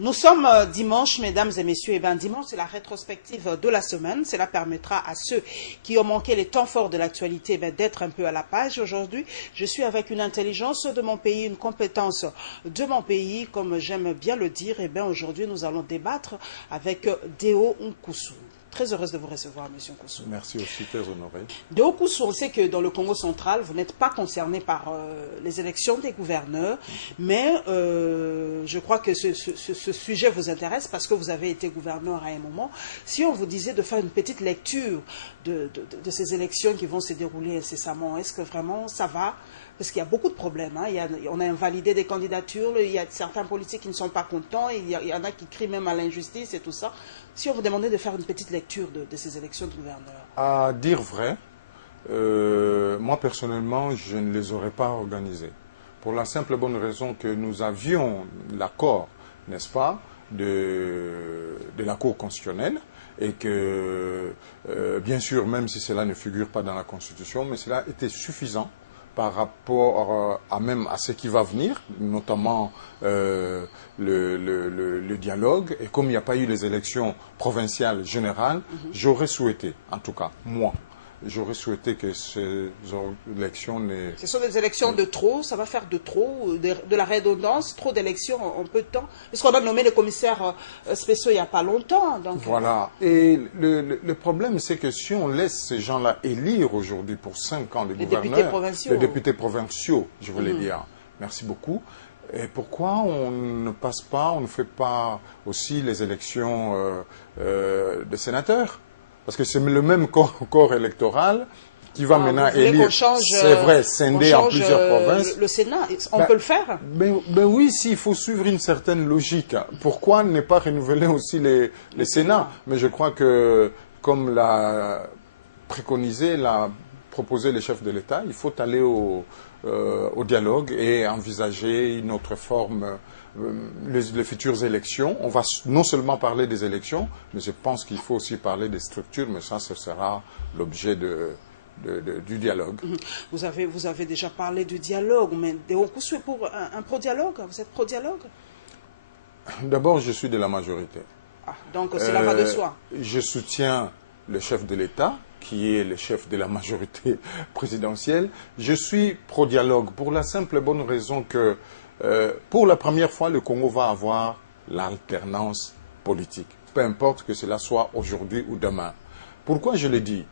Nous sommes dimanche, mesdames et messieurs. Et bien, dimanche, c'est la rétrospective de la semaine. Cela permettra à ceux qui ont manqué les temps forts de l'actualité d'être un peu à la page. Aujourd'hui, je suis avec une intelligence de mon pays, une compétence de mon pays, comme j'aime bien le dire. Et bien, aujourd'hui, nous allons débattre avec Deo Nkoussou. Très heureuse de vous recevoir, Monsieur Nkoussou. Merci aussi, très honoré. Deo Nkoussou, on sait que dans le Congo central, vous n'êtes pas concerné par les élections des gouverneurs, mais je crois que ce sujet vous intéresse parce que vous avez été gouverneur à un moment. Si on vous disait de faire une petite lecture de ces élections qui vont se dérouler incessamment, est-ce que vraiment ça va? Parce qu'il y a beaucoup de problèmes. Hein. On a invalidé des candidatures, il y a certains politiques qui ne sont pas contents, il y en a qui crient même à l'injustice et tout ça. Si on vous demandait de faire une petite lecture de ces élections de gouverneurs. À dire vrai, moi personnellement, je ne les aurais pas organisées. Pour la simple bonne raison que nous avions l'accord, n'est-ce pas, de la Cour constitutionnelle, et que, bien sûr, même si cela ne figure pas dans la Constitution, mais cela était suffisant par rapport à ce qui va venir, notamment le dialogue. Et comme il n'y a pas eu les élections provinciales générales, j'aurais souhaité, en tout cas, moi, j'aurais souhaité que ces élections n'aient... Ce sont des élections de trop, ça va faire de trop, de la redondance, trop d'élections en peu de temps. Parce qu'on a nommé les commissaires spéciaux il n'y a pas longtemps. Donc, voilà. Et le problème, c'est que si on laisse ces gens-là élire aujourd'hui pour 5 ans les gouverneurs, les députés provinciaux, je voulais dire, merci beaucoup. Et pourquoi on ne passe pas, on ne fait pas aussi les élections des sénateurs? Parce que c'est le même corps électoral qui va maintenant élire, c'est vrai, scindé en plusieurs provinces. Le Sénat, on peut le faire? Ben oui, s'il faut suivre une certaine logique. Pourquoi ne pas renouveler aussi les Sénats? Mais je crois que, comme l'a préconisé, l'a proposé le chef de l'État, il faut aller au dialogue et envisager une autre forme. Les futures élections, on va non seulement parler des élections, mais je pense qu'il faut aussi parler des structures, mais ça, ce sera l'objet du dialogue. Vous avez déjà parlé du dialogue, mais Deo Nkoussou est pour un pro-dialogue? Vous êtes pro-dialogue? D'abord, je suis de la majorité. Ah, donc cela va de soi. Je soutiens le chef de l'État, qui est le chef de la majorité présidentielle. Je suis pro-dialogue pour la simple et bonne raison que pour la première fois, le Congo va avoir l'alternance politique. Peu importe que cela soit aujourd'hui ou demain. Pourquoi je le dis?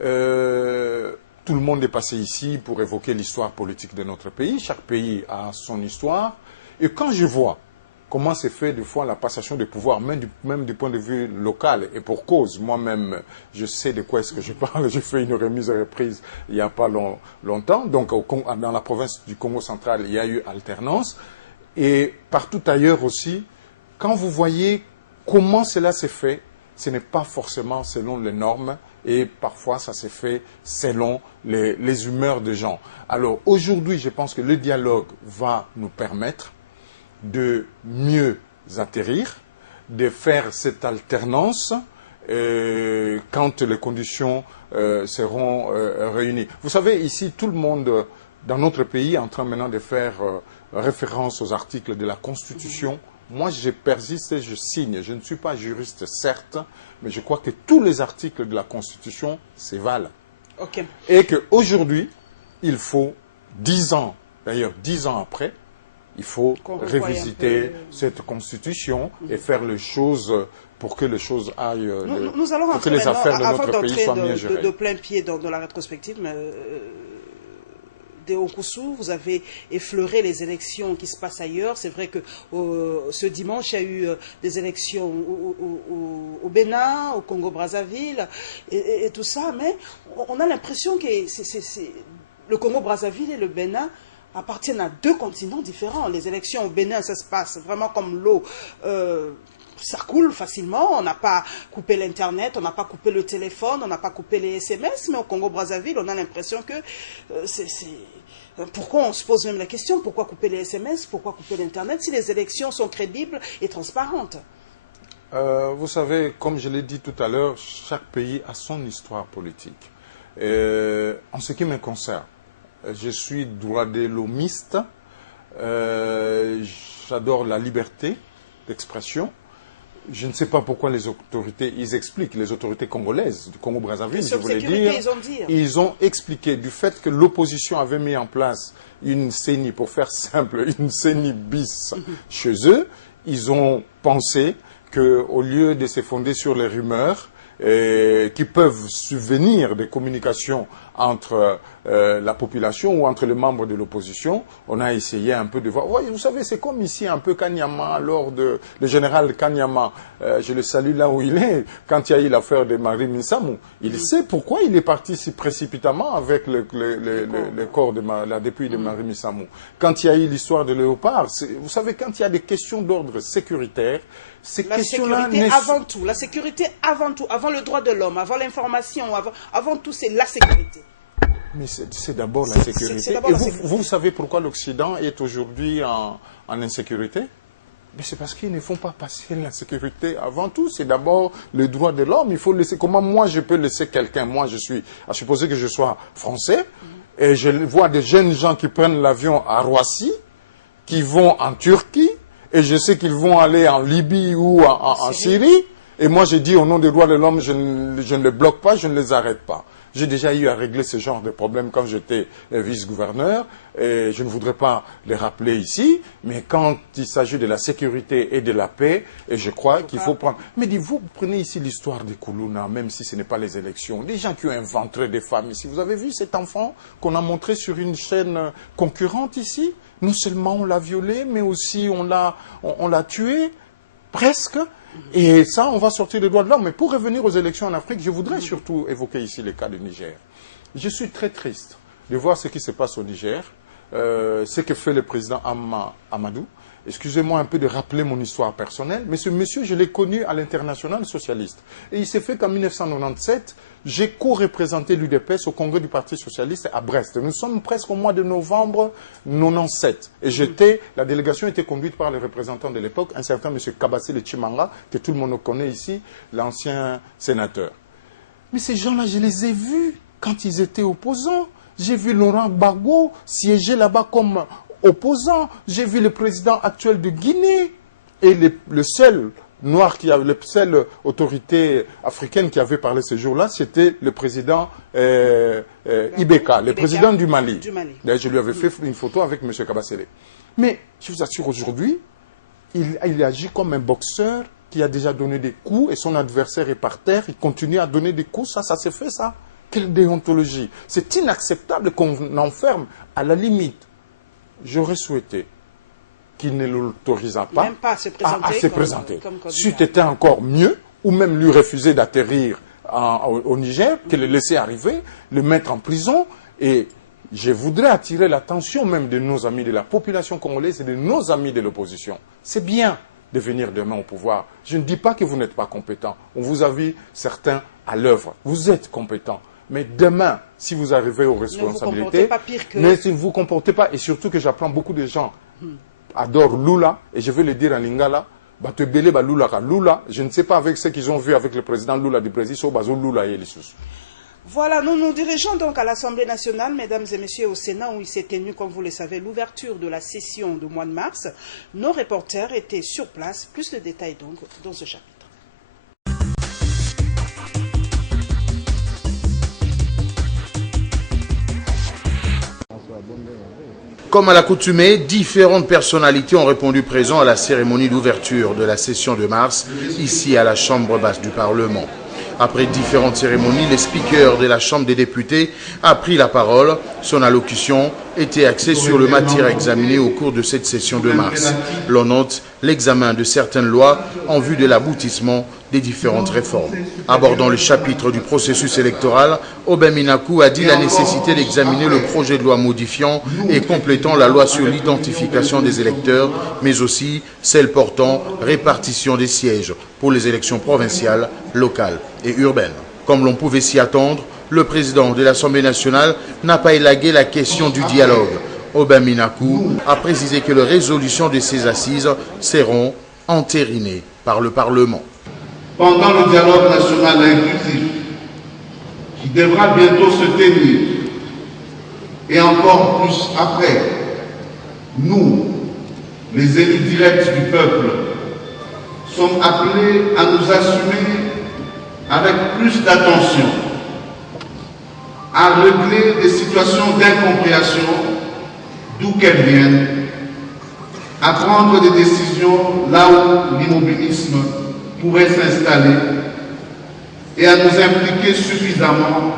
Tout le monde est passé ici pour évoquer l'histoire politique de notre pays. Chaque pays a son histoire. Et quand je vois comment c'est fait des fois la passation de pouvoir, même du point de vue local, et pour cause, moi-même, je sais de quoi est-ce que je parle, j'ai fait une remise et reprise il n'y a pas longtemps, donc dans la province du Congo central, il y a eu alternance, et partout ailleurs aussi, quand vous voyez comment cela s'est fait, ce n'est pas forcément selon les normes, et parfois ça s'est fait selon les humeurs des gens. Alors aujourd'hui, je pense que le dialogue va nous permettre de mieux atterrir, de faire cette alternance quand les conditions seront réunies. Vous savez, ici, tout le monde dans notre pays est en train maintenant de faire référence aux articles de la Constitution. Moi, je persiste et je signe. Je ne suis pas juriste, certes, mais je crois que tous les articles de la Constitution se valent. Okay. Et qu'aujourd'hui, il faut 10 ans, d'ailleurs 10 ans après, il faut revisiter cette constitution et faire les choses pour que les choses aillent, nous allons pour que les affaires de notre pays soient mieux gérées. De plein pied dans la rétrospective, mais Deo Nkoussou, vous avez effleuré les élections qui se passent ailleurs. C'est vrai que ce dimanche, il y a eu des élections au Bénin, au Congo-Brazzaville et tout ça, mais on a l'impression que le Congo-Brazzaville et le Bénin appartiennent à deux continents différents. Les élections au Bénin, ça se passe vraiment comme l'eau. Ça coule facilement, on n'a pas coupé l'Internet, on n'a pas coupé le téléphone, on n'a pas coupé les SMS, mais au Congo-Brazzaville, on a l'impression que pourquoi on se pose même la question, pourquoi couper les SMS, pourquoi couper l'Internet si les élections sont crédibles et transparentes? Vous savez, comme je l'ai dit tout à l'heure, chaque pays a son histoire politique. En ce qui me concerne, je suis droit de l'homiste, j'adore la liberté, d'expression. Je ne sais pas pourquoi les autorités, ils expliquent, les autorités congolaises du Congo-Brazzaville, je voulais dire, ils ont expliqué du fait que l'opposition avait mis en place une CENI, pour faire simple, une CENI bis chez eux. Ils ont pensé qu'au lieu de se fonder sur les rumeurs, qui peuvent subvenir des communications entre la population ou entre les membres de l'opposition, on a essayé un peu de voir. Ouais, vous savez, c'est comme ici un peu Kanyama, le général Kanyama, je le salue là où il est, quand il y a eu l'affaire de Marie Missamou, il sait pourquoi il est parti si précipitamment avec le corps de la dépouille de Marie Missamou. Quand il y a eu l'histoire de Léopard, vous savez, quand il y a des questions d'ordre sécuritaire, ces questions-là... La sécurité avant tout, avant le droit de l'homme, avant l'information, avant tout, c'est la sécurité. Mais c'est d'abord la sécurité. Et vous savez pourquoi l'Occident est aujourd'hui en insécurité? Mais c'est parce qu'ils ne font pas passer la sécurité avant tout. C'est d'abord le droit de l'homme. Il faut laisser... Comment moi je peux laisser quelqu'un? Moi je suis... À supposer que je sois français, et je vois des jeunes gens qui prennent l'avion à Roissy, qui vont en Turquie, et je sais qu'ils vont aller en Libye ou en Syrie. Et moi, j'ai dit, au nom des droits de l'homme, je ne les bloque pas, je ne les arrête pas. J'ai déjà eu à régler ce genre de problème quand j'étais vice-gouverneur. Et je ne voudrais pas les rappeler ici. Mais quand il s'agit de la sécurité et de la paix, et je crois qu'il faut prendre... Mais vous prenez ici l'histoire des Koulouna, même si ce n'est pas les élections. Des gens qui ont inventé des femmes ici. Vous avez vu cet enfant qu'on a montré sur une chaîne concurrente ici? Non seulement on l'a violé, mais aussi on l'a tué, presque. Et ça, on va sortir des droits de l'homme. Mais pour revenir aux élections en Afrique, je voudrais surtout évoquer ici le cas du Niger. Je suis très triste de voir ce qui se passe au Niger, ce que fait le président Amadou. Excusez-moi un peu de rappeler mon histoire personnelle, mais ce monsieur, je l'ai connu à l'international socialiste. Et il s'est fait qu'en 1997, j'ai co-représenté l'UDPS au congrès du Parti socialiste à Brest. Nous sommes presque au mois de novembre 1997. Et la délégation était conduite par le représentant de l'époque, un certain monsieur Kabassé Chimanga, que tout le monde connaît ici, l'ancien sénateur. Mais ces gens-là, je les ai vus quand ils étaient opposants. J'ai vu Laurent Gbagbo siéger là-bas comme opposant. J'ai vu le président actuel de Guinée. Et le seul noir la seule autorité africaine qui avait parlé ce jour-là, c'était le président Ibeka, le président du Mali. Je lui avais fait une photo avec M. Kabassele. Mais je vous assure, aujourd'hui, il agit comme un boxeur qui a déjà donné des coups et son adversaire est par terre. Il continue à donner des coups. Ça s'est fait, ça. Quelle déontologie. C'est inacceptable qu'on enferme. À la limite, j'aurais souhaité qu'il ne l'autorisât pas, à se présenter. C'eût été encore mieux, ou même lui refuser d'atterrir au Niger, que le laisser arriver, le mettre en prison. Et je voudrais attirer l'attention même de nos amis de la population congolaise et de nos amis de l'opposition. C'est bien de venir demain au pouvoir. Je ne dis pas que vous n'êtes pas compétent. On vous a vu certains à l'œuvre. Vous êtes compétents. Mais demain, si vous arrivez aux responsabilités, mais si vous ne vous comportez pas, et surtout que j'apprends beaucoup de gens adorent Lula, et je vais le dire en lingala, Lula, je ne sais pas avec ce qu'ils ont vu avec le président Lula du Brésil, Lula et Lissus. Voilà, nous nous dirigeons donc à l'Assemblée nationale, mesdames et messieurs, au Sénat, où il s'est tenu, comme vous le savez, l'ouverture de la session du mois de mars. Nos reporters étaient sur place, plus de détails donc dans ce chapitre. Comme à l'accoutumée, différentes personnalités ont répondu présent à la cérémonie d'ouverture de la session de mars, ici à la Chambre basse du Parlement. Après différentes cérémonies, le speaker de la Chambre des députés a pris la parole. Son allocution était axée sur le matière examiné au cours de cette session de mars. L'on note l'examen de certaines lois en vue de l'aboutissement des différentes réformes. Abordant le chapitre du processus électoral, Aubin Minakou a dit la nécessité d'examiner le projet de loi modifiant et complétant la loi sur l'identification des électeurs, mais aussi celle portant répartition des sièges pour les élections provinciales, locales et urbaines. Comme l'on pouvait s'y attendre, le président de l'Assemblée nationale n'a pas élagué la question du dialogue. Aubin Minakou a précisé que les résolutions de ces assises seront entérinées par le Parlement. Pendant le dialogue national inclusif, qui devra bientôt se tenir, et encore plus après, nous, les élus directs du peuple, sommes appelés à nous assumer avec plus d'attention, à régler des situations d'incompréhension, d'où qu'elles viennent, à prendre des décisions là où l'immobilisme pourrait s'installer et à nous impliquer suffisamment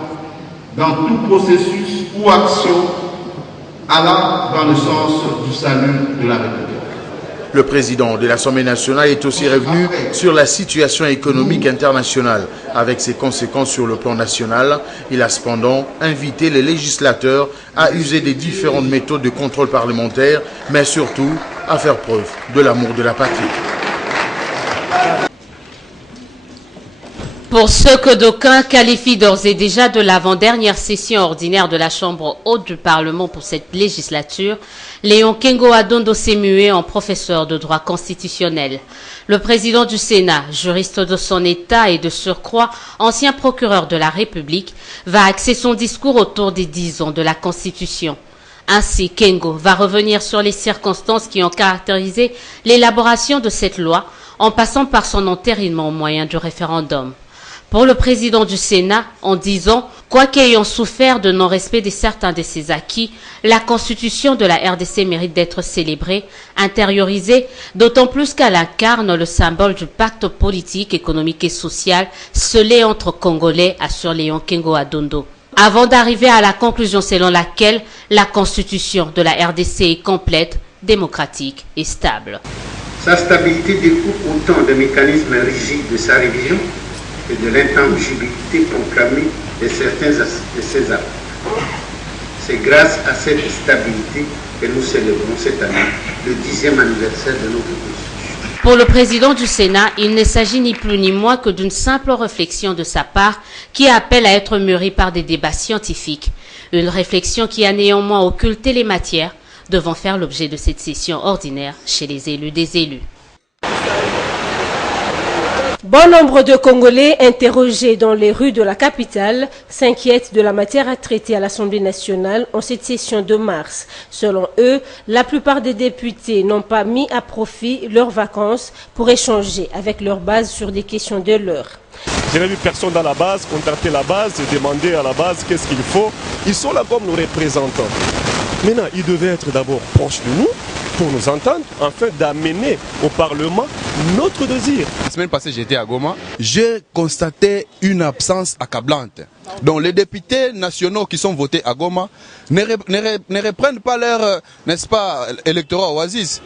dans tout processus ou action allant dans le sens du salut de la République. Le président de l'Assemblée nationale est aussi revenu sur la situation économique internationale avec ses conséquences sur le plan national. Il a cependant invité les législateurs à user des différentes méthodes de contrôle parlementaire, mais surtout à faire preuve de l'amour de la patrie. Pour ce que d'aucuns qualifient d'ores et déjà de l'avant-dernière session ordinaire de la Chambre haute du Parlement pour cette législature, Léon Kengo Adondo s'est mué en professeur de droit constitutionnel. Le président du Sénat, juriste de son État et de surcroît ancien procureur de la République, va axer son discours autour des 10 ans de la Constitution. Ainsi, Kengo va revenir sur les circonstances qui ont caractérisé l'élaboration de cette loi, en passant par son entérinement au moyen du référendum. Pour le président du Sénat, en disant « Quoiqu'ayant souffert de non-respect de certains de ses acquis, la Constitution de la RDC mérite d'être célébrée, intériorisée, d'autant plus qu'elle incarne le symbole du pacte politique, économique et social scellé entre Congolais », assure Léon Kengo Adondo. Avant d'arriver à la conclusion selon laquelle la Constitution de la RDC est complète, démocratique et stable. Sa stabilité découle autant des mécanismes rigides de sa révision et de l'intangibilité proclamée de certains de ses actes. C'est grâce à cette stabilité que nous célébrons cette année le 10e anniversaire de notre Constitution. Pour le président du Sénat, il ne s'agit ni plus ni moins que d'une simple réflexion de sa part qui appelle à être mûrie par des débats scientifiques. Une réflexion qui a néanmoins occulté les matières devant faire l'objet de cette session ordinaire chez les élus des élus. Bon nombre de Congolais interrogés dans les rues de la capitale s'inquiètent de la matière à traiter à l'Assemblée nationale en cette session de mars. Selon eux, la plupart des députés n'ont pas mis à profit leurs vacances pour échanger avec leur base sur des questions de l'heure. Je n'ai vu personne dans la base, contacter la base, demander à la base qu'est-ce qu'il faut. Ils sont là comme nos représentants. Maintenant, ils devaient être d'abord proches de nous pour nous entendre, afin d'amener au Parlement notre désir. La semaine passée, j'étais à Goma. J'ai constaté une absence accablante. Donc les députés nationaux qui sont votés à Goma ne reprennent pas leur, n'est-ce pas, électorat oasis.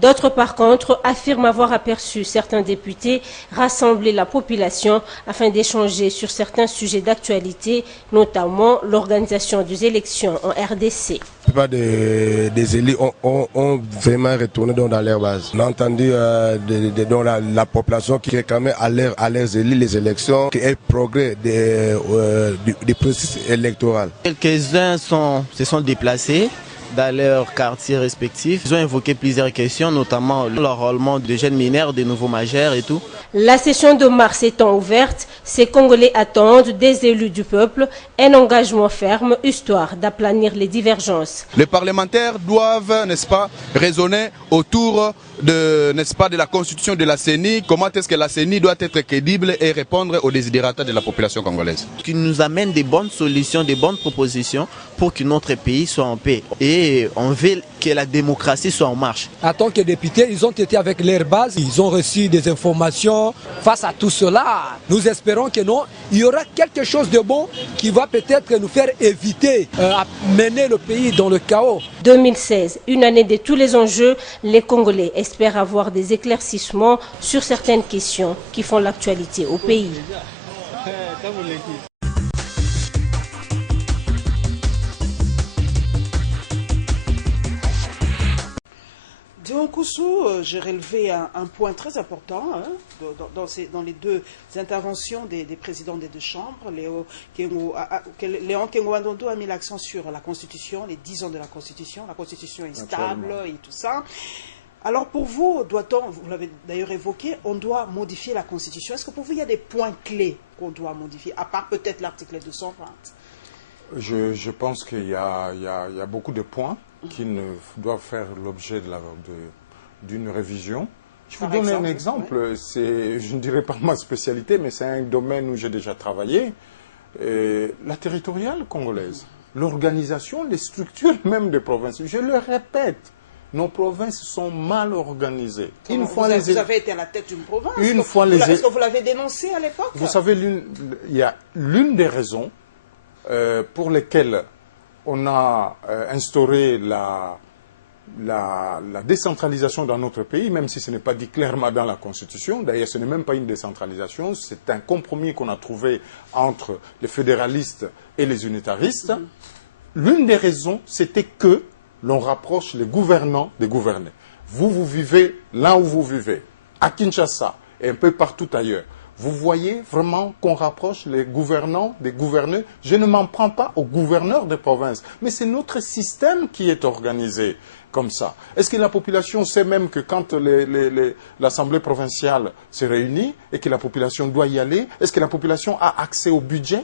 D'autres, par contre, affirment avoir aperçu certains députés rassembler la population afin d'échanger sur certains sujets d'actualité, notamment l'organisation des élections en RDC. La plupart des élus ont vraiment retourné dans leur base. On a entendu dans la population qui réclamait à leurs élus les élections, qu'il y ait progrès du processus électoral. Quelques-uns se sont déplacés dans leurs quartiers respectifs. Ils ont évoqué plusieurs questions, notamment l'enrôlement de jeunes mineurs, des nouveaux majeurs et tout. La session de mars étant ouverte, ces Congolais attendent des élus du peuple un engagement ferme, histoire d'aplanir les divergences. Les parlementaires doivent, n'est-ce pas, raisonner autour de, n'est-ce pas, de la constitution de la CENI. Comment est-ce que la CENI doit être crédible et répondre aux desiderata de la population congolaise. Qui nous amène des bonnes solutions, des bonnes propositions pour que notre pays soit en paix. Et on veut que la démocratie soit en marche. En tant que députés, ils ont été avec leur base, ils ont reçu des informations. Face à tout cela, nous espérons que non, il y aura quelque chose de bon qui va peut-être nous faire éviter à mener le pays dans le chaos. 2016, une année de tous les enjeux, les Congolais espèrent avoir des éclaircissements sur certaines questions qui font l'actualité au pays. Dion Koussou, j'ai relevé un point très important dans les deux interventions des présidents des deux chambres. Léon Kengo Adondo a mis l'accent sur la Constitution, les 10 ans de la Constitution. La Constitution est stable et tout ça. Alors pour vous, vous l'avez d'ailleurs évoqué, on doit modifier la Constitution. Est-ce que pour vous, il y a des points clés qu'on doit modifier, à part peut-être l'article 220 ? Je pense qu'il y a beaucoup de points qui ne doivent faire l'objet d'une révision. Je vous donne un exemple, je ne dirais pas ma spécialité, mais c'est un domaine où j'ai déjà travaillé. La territoriale congolaise, l'organisation, les structures même des provinces. Je le répète, nos provinces sont mal organisées. Vous avez été à la tête d'une province. Est-ce que vous l'avez dénoncé à l'époque? Vous savez, il y a l'une des raisons pour lesquelles on a instauré la décentralisation dans notre pays, même si ce n'est pas dit clairement dans la Constitution. D'ailleurs, ce n'est même pas une décentralisation, c'est un compromis qu'on a trouvé entre les fédéralistes et les unitaristes. L'une des raisons, c'était que l'on rapproche les gouvernants des gouvernés. Vous vivez là où vous vivez, à Kinshasa et un peu partout ailleurs. Vous voyez vraiment qu'on rapproche les gouvernants des gouvernés. Je ne m'en prends pas aux gouverneurs des provinces, mais c'est notre système qui est organisé comme ça. Est-ce que la population sait même que quand l'Assemblée provinciale se réunit et que la population doit y aller, est-ce que la population a accès au budget?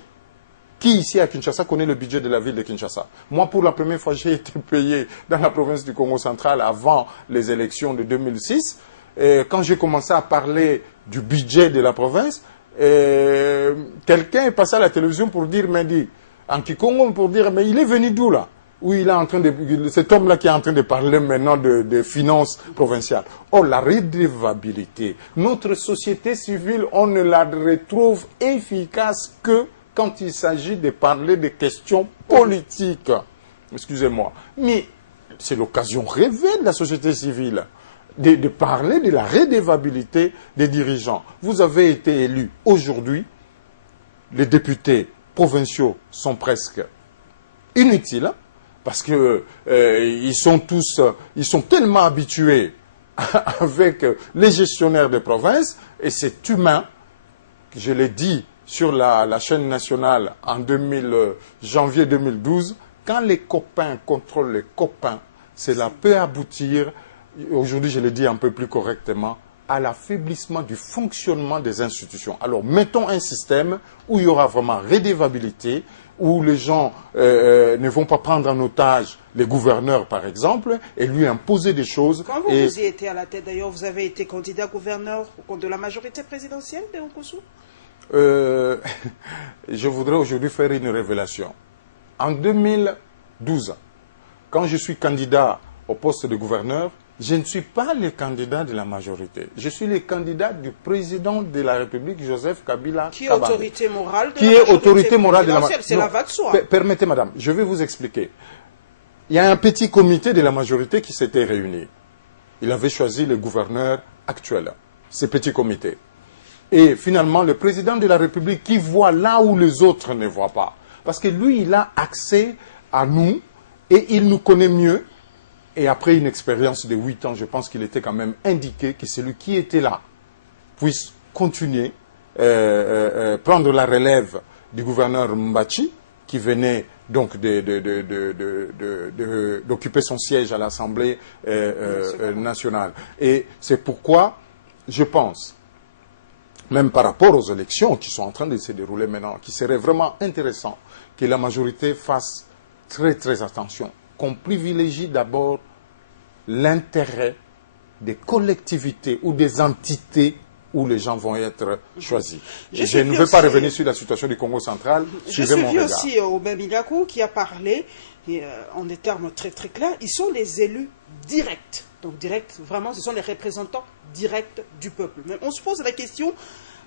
Qui ici à Kinshasa connaît le budget de la ville de Kinshasa? Moi, pour la première fois, j'ai été payé dans la province du Congo central avant les élections de 2006. Et quand j'ai commencé à parler du budget de la province, quelqu'un est passé à la télévision pour dire, en Kikongo, pour dire, mais il est venu d'où là? Oui, il est en train cet homme-là qui est en train de parler maintenant de finances provinciales. Oh, la redevabilité. Notre société civile, on ne la retrouve efficace que quand il s'agit de parler des questions politiques. Excusez-moi. Mais c'est l'occasion rêvée de la société civile de parler de la redevabilité des dirigeants. Vous avez été élu aujourd'hui. Les députés provinciaux sont presque inutiles parce que ils sont tellement habitués avec les gestionnaires des provinces et c'est humain. Je l'ai dit sur la chaîne nationale en janvier 2012, quand les copains contrôlent les copains, cela peut aboutir, aujourd'hui je le dis un peu plus correctement, à l'affaiblissement du fonctionnement des institutions. Alors mettons un système où il y aura vraiment redevabilité, où les gens ne vont pas prendre en otage les gouverneurs par exemple, et lui imposer des choses. Quand vous y étiez à la tête d'ailleurs, vous avez été candidat gouverneur au compte de la majorité présidentielle de Nkosu? Je voudrais aujourd'hui faire une révélation. En 2012, quand je suis candidat au poste de gouverneur, je ne suis pas le candidat de la majorité. Je suis le candidat du président de la République, Joseph Kabila. Qui est autorité morale de la majorité. Qui est autorité morale de la majorité. C'est la va de soi. Permettez, madame, je vais vous expliquer. Il y a un petit comité de la majorité qui s'était réuni. Il avait choisi le gouverneur actuel, ce petit comité. Et finalement, le président de la République qui voit là où les autres ne voient pas. Parce que lui, il a accès à nous et il nous connaît mieux. Et après une expérience de 8 ans, je pense qu'il était quand même indiqué que celui qui était là puisse continuer, prendre la relève du gouverneur Mbachi, qui venait donc d'occuper son siège à l'Assemblée nationale. Et c'est pourquoi je pense, même par rapport aux élections qui sont en train de se dérouler maintenant, qu'il serait vraiment intéressant que la majorité fasse très très attention, qu'on privilégie d'abord l'intérêt des collectivités ou des entités où les gens vont être choisis. Je ne veux pas revenir sur la situation du Congo central. Suivez mon regard. Je suis aussi Aubin Milakou qui a parlé en des termes très très clairs. Ils sont les élus directs. Donc direct, vraiment, ce sont les représentants directs du peuple. Mais on se pose la question,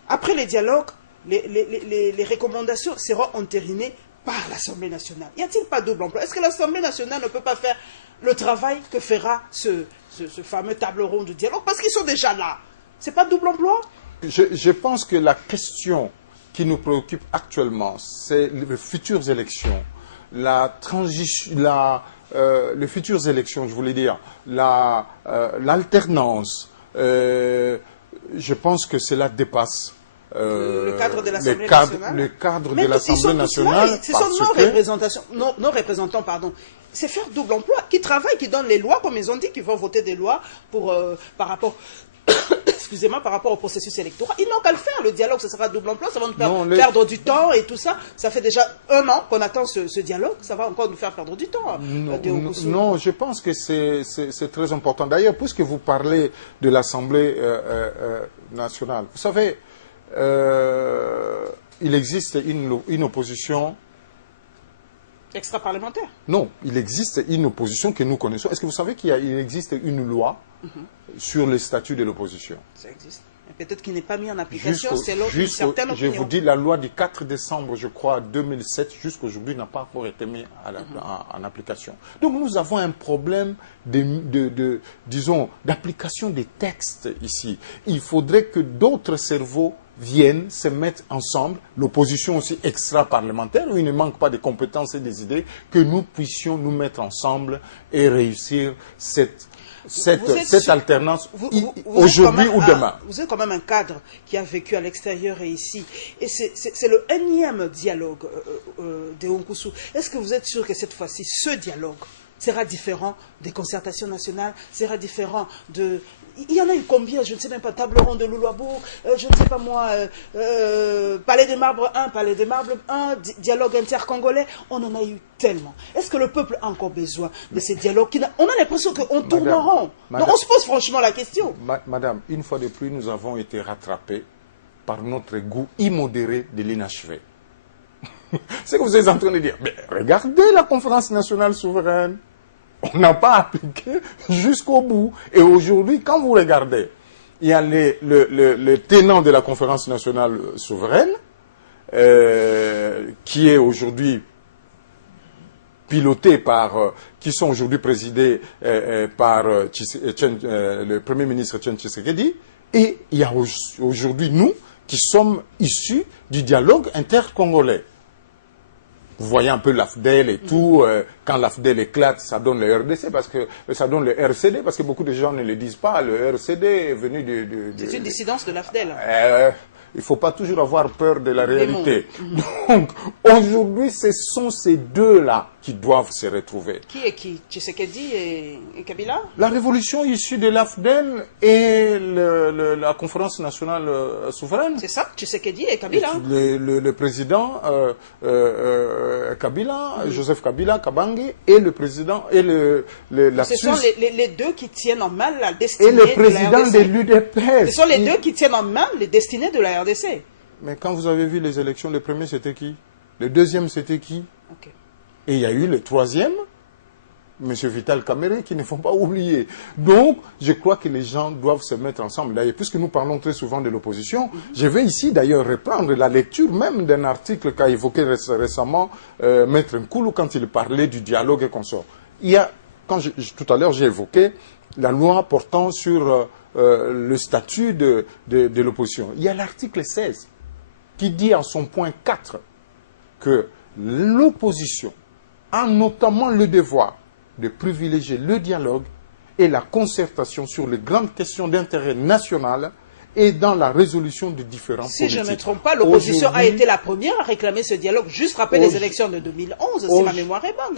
après les dialogues, les recommandations seront entérinées par l'Assemblée nationale. Y a-t-il pas double emploi? Est-ce que l'Assemblée nationale ne peut pas faire le travail que fera ce fameux table ronde de dialogue? Parce qu'ils sont déjà là. C'est pas double emploi? Je pense que la question qui nous préoccupe actuellement, c'est les futures élections. Les futures élections, je voulais dire, l'alternance. Je pense que cela dépasse le cadre de l'Assemblée nationale. Le cadre de l'Assemblée nationale. Ce sont nos représentants, pardon. C'est faire double emploi, qui travaillent, qui donnent les lois, comme ils ont dit, qui vont voter des lois par rapport excusez-moi, par rapport au processus électoral. Ils n'ont qu'à le faire, le dialogue, ça sera double emploi, ça va nous faire perdre du temps et tout ça. Ça fait déjà 1 an qu'on attend ce dialogue, ça va encore nous faire perdre du temps. Non, je pense que c'est très important. D'ailleurs, puisque vous parlez de l'Assemblée nationale, vous savez, il existe une opposition... Extra-parlementaire? Non, il existe une opposition que nous connaissons. Est-ce que vous savez qu'il existe une loi sur le statut de l'opposition? Ça existe. Peut-être qu'il n'est pas mis en application selon une certaine opinion. Je vous dis, la loi du 4 décembre, je crois, 2007, jusqu'aujourd'hui, n'a pas encore été mise en application. Donc nous avons un problème disons, d'application des textes ici. Il faudrait que d'autres cerveaux viennent se mettre ensemble, l'opposition aussi extra-parlementaire, où il ne manque pas de compétences et des idées, que nous puissions nous mettre ensemble et réussir cette alternance aujourd'hui ou demain. Vous êtes quand même un cadre qui a vécu à l'extérieur et ici. Et c'est le énième dialogue de Nkusu. Est-ce que vous êtes sûr que cette fois-ci, ce dialogue sera différent des concertations nationales, sera différent de... Il y en a eu combien? Je ne sais même pas. Table ronde de Loulouabourg, je ne sais pas moi, Palais des Marbres 1, Palais des Marbres 1, dialogue intercongolais. On en a eu tellement. Est-ce que le peuple a encore besoin de ces dialogues on a l'impression qu'on tourne en rond. On se pose franchement la question. Madame, une fois de plus, nous avons été rattrapés par notre goût immodéré de l'inachevé. C'est ce que vous êtes en train de dire. Mais regardez la conférence nationale souveraine. On n'a pas appliqué jusqu'au bout. Et aujourd'hui, quand vous regardez, il y a le tenant de la conférence nationale souveraine, qui est aujourd'hui piloté par, qui sont aujourd'hui présidés par le Premier ministre Etienne Tshisekedi. Et il y a aujourd'hui nous qui sommes issus du dialogue intercongolais. Vous voyez un peu l'AFDEL et tout, quand l'AFDEL éclate, ça donne le RDC, ça donne le RCD, parce que beaucoup de gens ne le disent pas, le RCD est venu c'est une dissidence de l'AFDEL. Il ne faut pas toujours avoir peur de la réalité. Donc, aujourd'hui, ce sont ces deux-là qui doivent se retrouver. Qui est qui? Tshisekedi et Kabila? La révolution issue de l'AFDEL et la conférence nationale souveraine. C'est ça, Tshisekedi et Kabila. Le président Kabila, Joseph Kabila, Kabange, et le président, et ce sont les deux qui tiennent en main la destinée de la RDC. Et le président de l'UDPS. Ce sont les deux qui tiennent en main les destinées de la RDC. Mais quand vous avez vu les élections, le premier c'était qui? Le deuxième c'était qui? Et il y a eu le troisième, M. Vital Kamerhe, qui ne faut pas oublier. Donc, je crois que les gens doivent se mettre ensemble. D'ailleurs, puisque nous parlons très souvent de l'opposition, je vais ici d'ailleurs reprendre la lecture même d'un article qu'a évoqué récemment Maître Nkoulou quand il parlait du dialogue et consorts. Il y a, tout à l'heure j'ai évoqué la loi portant sur le statut de l'opposition. Il y a l'article 16 qui dit en son point 4 que l'opposition a notamment le devoir de privilégier le dialogue et la concertation sur les grandes questions d'intérêt national et dans la résolution de différents politiques. Si je ne me trompe pas, l'opposition a été la première à réclamer ce dialogue juste après les élections de 2011, si ma mémoire est bonne.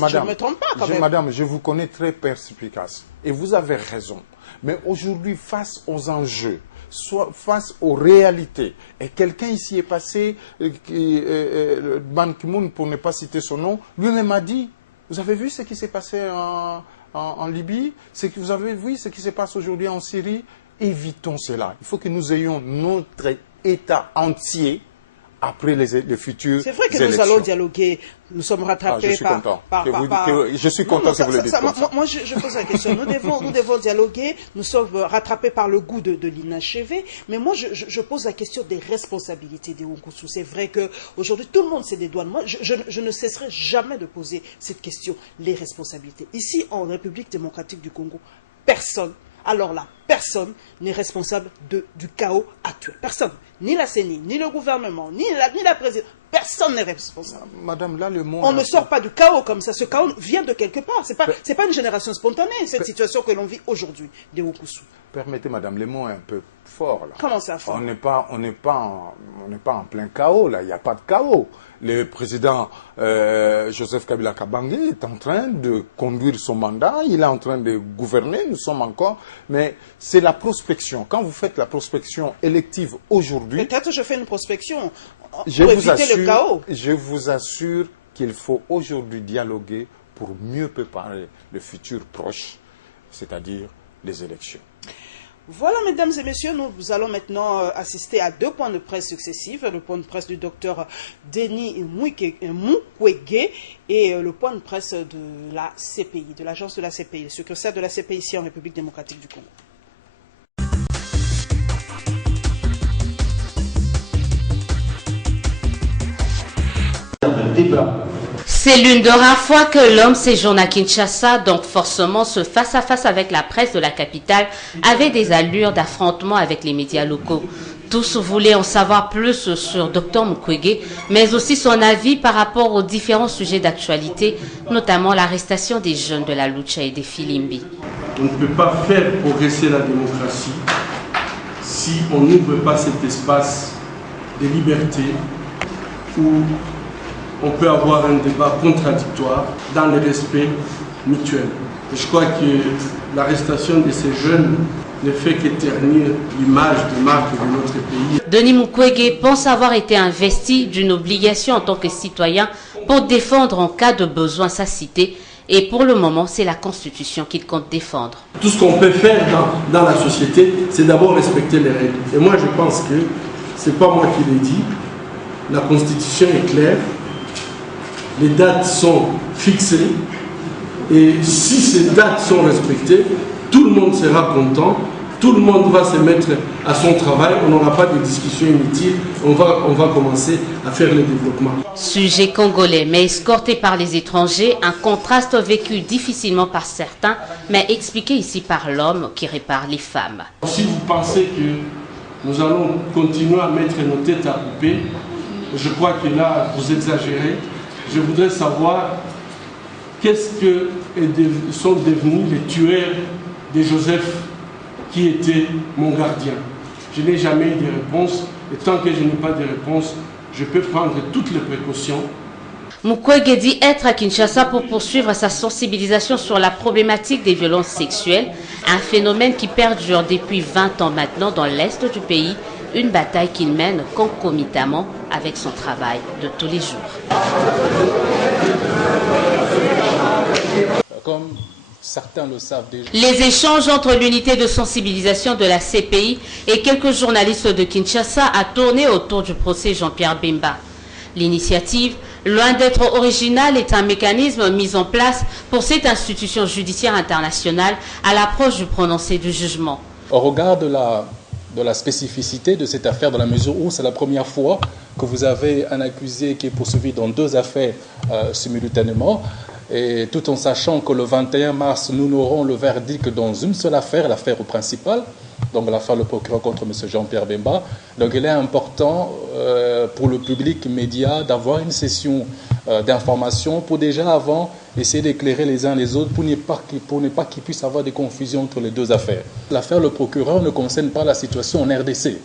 Madame, je ne me trompe pas quand même. Madame, je vous connais très perspicace et vous avez raison. Mais aujourd'hui, face aux enjeux, soit face aux réalités, et quelqu'un ici est passé, Ban Ki-moon, pour ne pas citer son nom, lui-même a dit, vous avez vu ce qui s'est passé en Libye, vous avez vu ce qui se passe aujourd'hui en Syrie, évitons cela. Il faut que nous ayons notre État entier après les futures élections. C'est vrai que nous allons dialoguer, nous sommes rattrapés je suis content que vous le dites comme ça. Moi, je pose la question. Nous devons dialoguer, nous sommes rattrapés par le goût de l'inachevé, mais moi, je pose la question des responsabilités de Nkusu. C'est vrai qu'aujourd'hui, tout le monde se dédouane. Moi, je ne cesserai jamais de poser cette question, les responsabilités. Ici, en République démocratique du Congo, personne, alors là, personne n'est responsable du chaos actuel. Personne. Ni la CENI, ni le gouvernement, ni la présidente. Personne n'est responsable. Madame, là, le monde... On ne sort pas du chaos comme ça. Ce chaos vient de quelque part. Ce n'est pas une génération spontanée, cette situation que l'on vit aujourd'hui, des Okusu. Permettez, madame, le mot est un peu fort, là. Comment ça, fort? On n'est pas en plein chaos, là. Il n'y a pas de chaos. Le président Joseph Kabila Kabange est en train de conduire son mandat, il est en train de gouverner, nous sommes encore... Mais c'est la prospection. Quand vous faites la prospection élective aujourd'hui... Peut-être je fais une prospection je pour éviter le chaos. Je vous assure qu'il faut aujourd'hui dialoguer pour mieux préparer le futur proche, c'est-à-dire les élections. Voilà, mesdames et messieurs, nous allons maintenant assister à 2 points de presse successifs. Le point de presse du docteur Denis Mukwege et le point de presse de la CPI, de l'agence de la CPI, le secrétaire de la CPI ici en République démocratique du Congo. C'est l'une des rares fois que l'homme séjourne à Kinshasa, donc forcément ce face-à-face avec la presse de la capitale avait des allures d'affrontement avec les médias locaux. Tous voulaient en savoir plus sur Dr Mukwege, mais aussi son avis par rapport aux différents sujets d'actualité, notamment l'arrestation des jeunes de la Lucha et des Filimbi. On ne peut pas faire progresser la démocratie si on n'ouvre pas cet espace de liberté où on peut avoir un débat contradictoire dans le respect mutuel. Et je crois que l'arrestation de ces jeunes ne fait qu'éternir l'image de marque de notre pays. Denis Mukwege pense avoir été investi d'une obligation en tant que citoyen pour défendre en cas de besoin sa cité. Et pour le moment, c'est la Constitution qu'il compte défendre. Tout ce qu'on peut faire dans la société, c'est d'abord respecter les règles. Et moi, je pense que ce n'est pas moi qui l'ai dit. La Constitution est claire. Les dates sont fixées et si ces dates sont respectées, tout le monde sera content, tout le monde va se mettre à son travail, on n'aura pas de discussion inutile, on va commencer à faire le développement. Sujet congolais, mais escorté par les étrangers, un contraste vécu difficilement par certains, mais expliqué ici par l'homme qui répare les femmes. Si vous pensez que nous allons continuer à mettre nos têtes à couper, je crois que là, vous exagérez. Je voudrais savoir qu'est-ce que sont devenus les tueurs de Joseph qui était mon gardien. Je n'ai jamais eu de réponse et tant que je n'ai pas de réponse, je peux prendre toutes les précautions. Mukwege dit être à Kinshasa pour poursuivre sa sensibilisation sur la problématique des violences sexuelles, un phénomène qui perdure depuis 20 ans maintenant dans l'est du pays, une bataille qu'il mène concomitamment avec son travail de tous les jours. Comme certains le savent déjà. Les échanges entre l'unité de sensibilisation de la CPI et quelques journalistes de Kinshasa a tourné autour du procès Jean-Pierre Bemba. L'initiative, loin d'être originale, est un mécanisme mis en place pour cette institution judiciaire internationale à l'approche du prononcé du jugement. Au regard de la spécificité de cette affaire, dans la mesure où c'est la première fois que vous avez un accusé qui est poursuivi dans 2 affaires simultanément, et tout en sachant que le 21 mars, nous n'aurons le verdict dans une seule affaire, l'affaire principale, donc l'affaire le procureur contre M. Jean-Pierre Bemba. Donc il est important pour le public média d'avoir une session d'information pour déjà avant essayer d'éclairer les uns les autres pour ne pas qu'il puisse avoir des confusions entre les 2 affaires. L'affaire le procureur ne concerne pas la situation en RDC.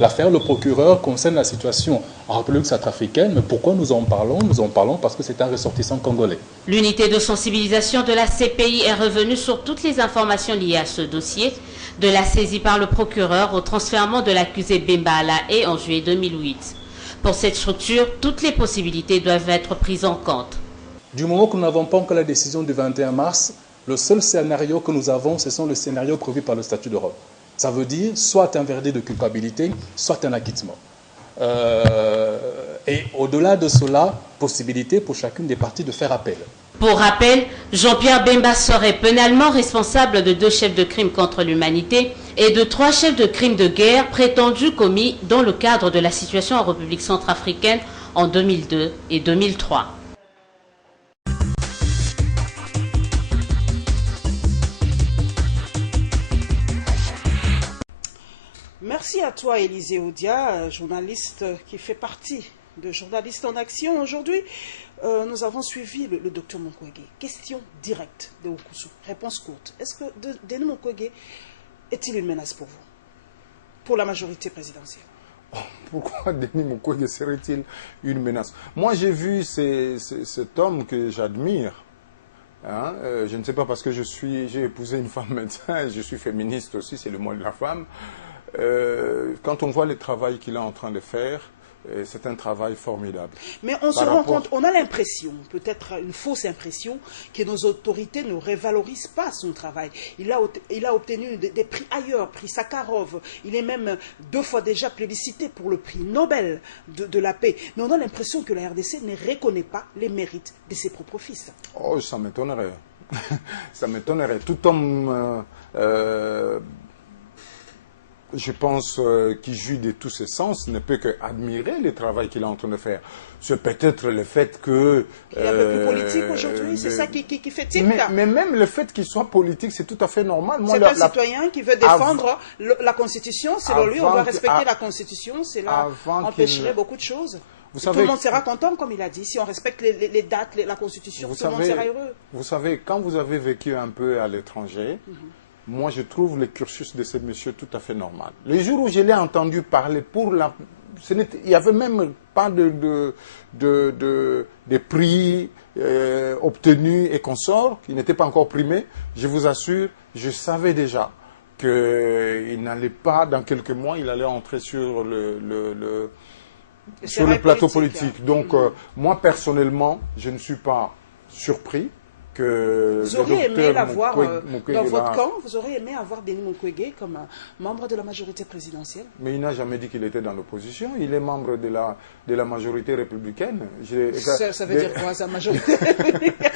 L'affaire le procureur concerne la situation en République centrafricaine. Mais pourquoi nous en parlons? Nous en parlons parce que c'est un ressortissant congolais. L'unité de sensibilisation de la CPI est revenue sur toutes les informations liées à ce dossier, de la saisie par le procureur au transfèrement de l'accusé Bemba à La Haye en juillet 2008. Pour cette structure, toutes les possibilités doivent être prises en compte. Du moment que nous n'avons pas encore la décision du 21 mars, le seul scénario que nous avons, ce sont les scénarios prévus par le statut de Rome. Ça veut dire soit un verdict de culpabilité, soit un acquittement. Et au-delà de cela, possibilité pour chacune des parties de faire appel. Pour rappel, Jean-Pierre Bemba serait pénalement responsable de 2 chefs de crime contre l'humanité et de 3 chefs de crimes de guerre prétendus commis dans le cadre de la situation en République centrafricaine en 2002 et 2003. Merci à toi, Élisée Odia, journaliste qui fait partie de Journalistes en Action. Aujourd'hui, nous avons suivi le docteur Mukwege. Question directe de Okusu. Réponse courte. Est-ce que Denis Mukwege est-il une menace pour vous, pour la majorité présidentielle? Pourquoi Denis Mukwege serait-il une menace? Moi, j'ai vu cet homme que j'admire. Hein, je ne sais pas, parce que j'ai épousé une femme médecin, je suis féministe aussi, c'est le mois de la femme. Quand on voit le travail qu'il est en train de faire, c'est un travail formidable. Mais on se rend compte, on a l'impression, peut-être une fausse impression, que nos autorités ne révalorisent pas son travail. Il a obtenu des prix ailleurs, prix Sakharov. Il est même 2 fois déjà plébiscité pour le prix Nobel de la paix. Mais on a l'impression que la RDC ne reconnaît pas les mérites de ses propres fils. Oh, ça m'étonnerait. Ça m'étonnerait. Tout homme... je pense qu'il jouit de tous ses sens, ne peut qu'admirer le travail qu'il est en train de faire. C'est peut-être le fait que... Il est un peu plus politique aujourd'hui, c'est ça qui fait tilt. Mais même le fait qu'il soit politique, c'est tout à fait normal. C'est un citoyen qui veut défendre la Constitution. Selon lui, on doit respecter la Constitution. Cela empêcherait beaucoup de choses. Tout le monde sera content, comme il a dit. Si on respecte les dates, la Constitution, tout le monde sera heureux. Vous savez, quand vous avez vécu un peu à l'étranger... Moi, je trouve le cursus de ce monsieur tout à fait normal. Le jour où je l'ai entendu parler il n'y avait même pas de prix obtenus et consorts, qui n'étaient pas encore primés. Je vous assure, je savais déjà qu'il n'allait pas, dans quelques mois, il allait entrer sur le plateau politique. Donc, moi, personnellement, je ne suis pas surpris. Vous auriez aimé l'avoir dans votre camp, vous auriez aimé avoir Denis Mukwege comme un membre de la majorité présidentielle? Mais il n'a jamais dit qu'il était dans l'opposition, il est membre de la majorité républicaine. Ça veut dire quoi, sa majorité républicaine?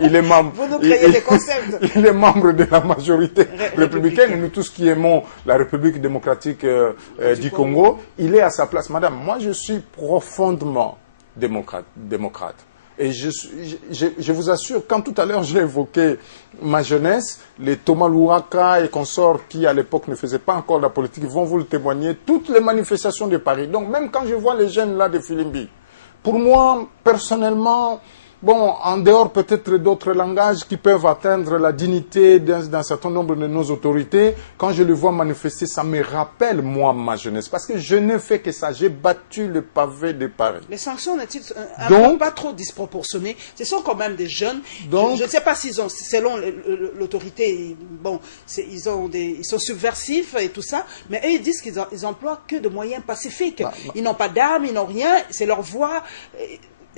Il est membre. Vous nous créez des concepts. Il est membre de la majorité républicaine, et nous tous qui aimons la République démocratique du Congo, il est à sa place. Madame, moi je suis profondément démocrate. Et je vous assure, quand tout à l'heure j'ai évoqué ma jeunesse, les Thomas Louaka et consorts qui à l'époque ne faisaient pas encore la politique vont vous le témoigner, toutes les manifestations de Paris. Donc même quand je vois les jeunes là de Filimbi, pour moi, personnellement, bon, en dehors peut-être d'autres langages qui peuvent atteindre la dignité d'un certain nombre de nos autorités, quand je les vois manifester, ça me rappelle, moi, ma jeunesse. Parce que je ne fais que ça. J'ai battu le pavé de Paris. Les sanctions n'ont pas trop disproportionnées. Ce sont quand même des jeunes. Je ne sais pas s'ils ont, selon l'autorité, bon, ils sont subversifs et tout ça, mais eux, ils disent qu'ils emploient que de moyens pacifiques. Ils n'ont pas d'armes, ils n'ont rien, c'est leur voix...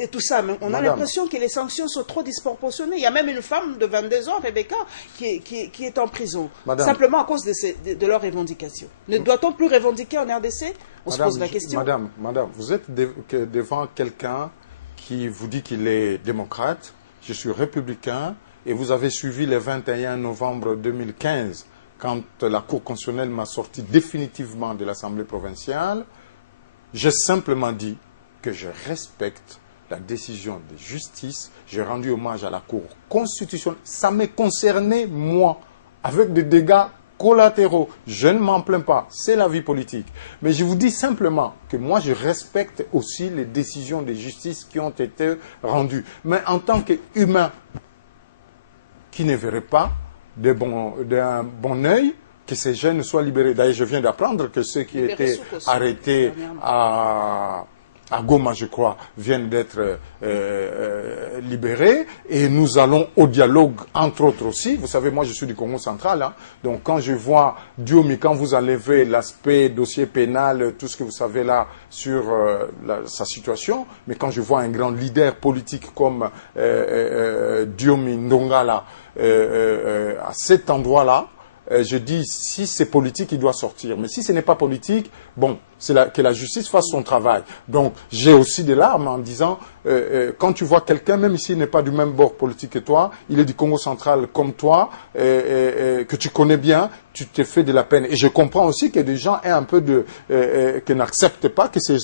Et tout ça, mais on a l'impression que les sanctions sont trop disproportionnées. Il y a même une femme de 22 ans, Rebecca, qui est en prison, simplement à cause de leurs revendications. Ne doit-on plus revendiquer en RDC? On se pose la question. Madame, vous êtes devant quelqu'un qui vous dit qu'il est démocrate, je suis républicain, et vous avez suivi le 21 novembre 2015, quand la Cour constitutionnelle m'a sorti définitivement de l'Assemblée provinciale. J'ai simplement dit que je respecte la décision de justice, j'ai rendu hommage à la Cour constitutionnelle. Ça me concernait, moi, avec des dégâts collatéraux. Je ne m'en plains pas, c'est la vie politique. Mais je vous dis simplement que moi, je respecte aussi les décisions de justice qui ont été rendues. Mais en tant qu'humain qui ne verrait pas d'un bon œil que ces jeunes soient libérés. D'ailleurs, je viens d'apprendre que ceux qui étaient arrêtés à Goma, je crois, viennent d'être libérés, et nous allons au dialogue, entre autres aussi. Vous savez, moi je suis du Congo central, hein, donc quand je vois Diomi, quand vous enlevez l'aspect dossier pénal, tout ce que vous savez là sur sa situation, mais quand je vois un grand leader politique comme Diomi Ndongala à cet endroit-là, je dis, si c'est politique, il doit sortir. Mais si ce n'est pas politique, bon, c'est que la justice fasse son travail. Donc, j'ai aussi des larmes en disant, quand tu vois quelqu'un, même s'il n'est pas du même bord politique que toi, il est du Congo central comme toi, que tu connais bien, tu te fais de la peine. Et je comprends aussi que des gens aient un peu que n'acceptent pas que ces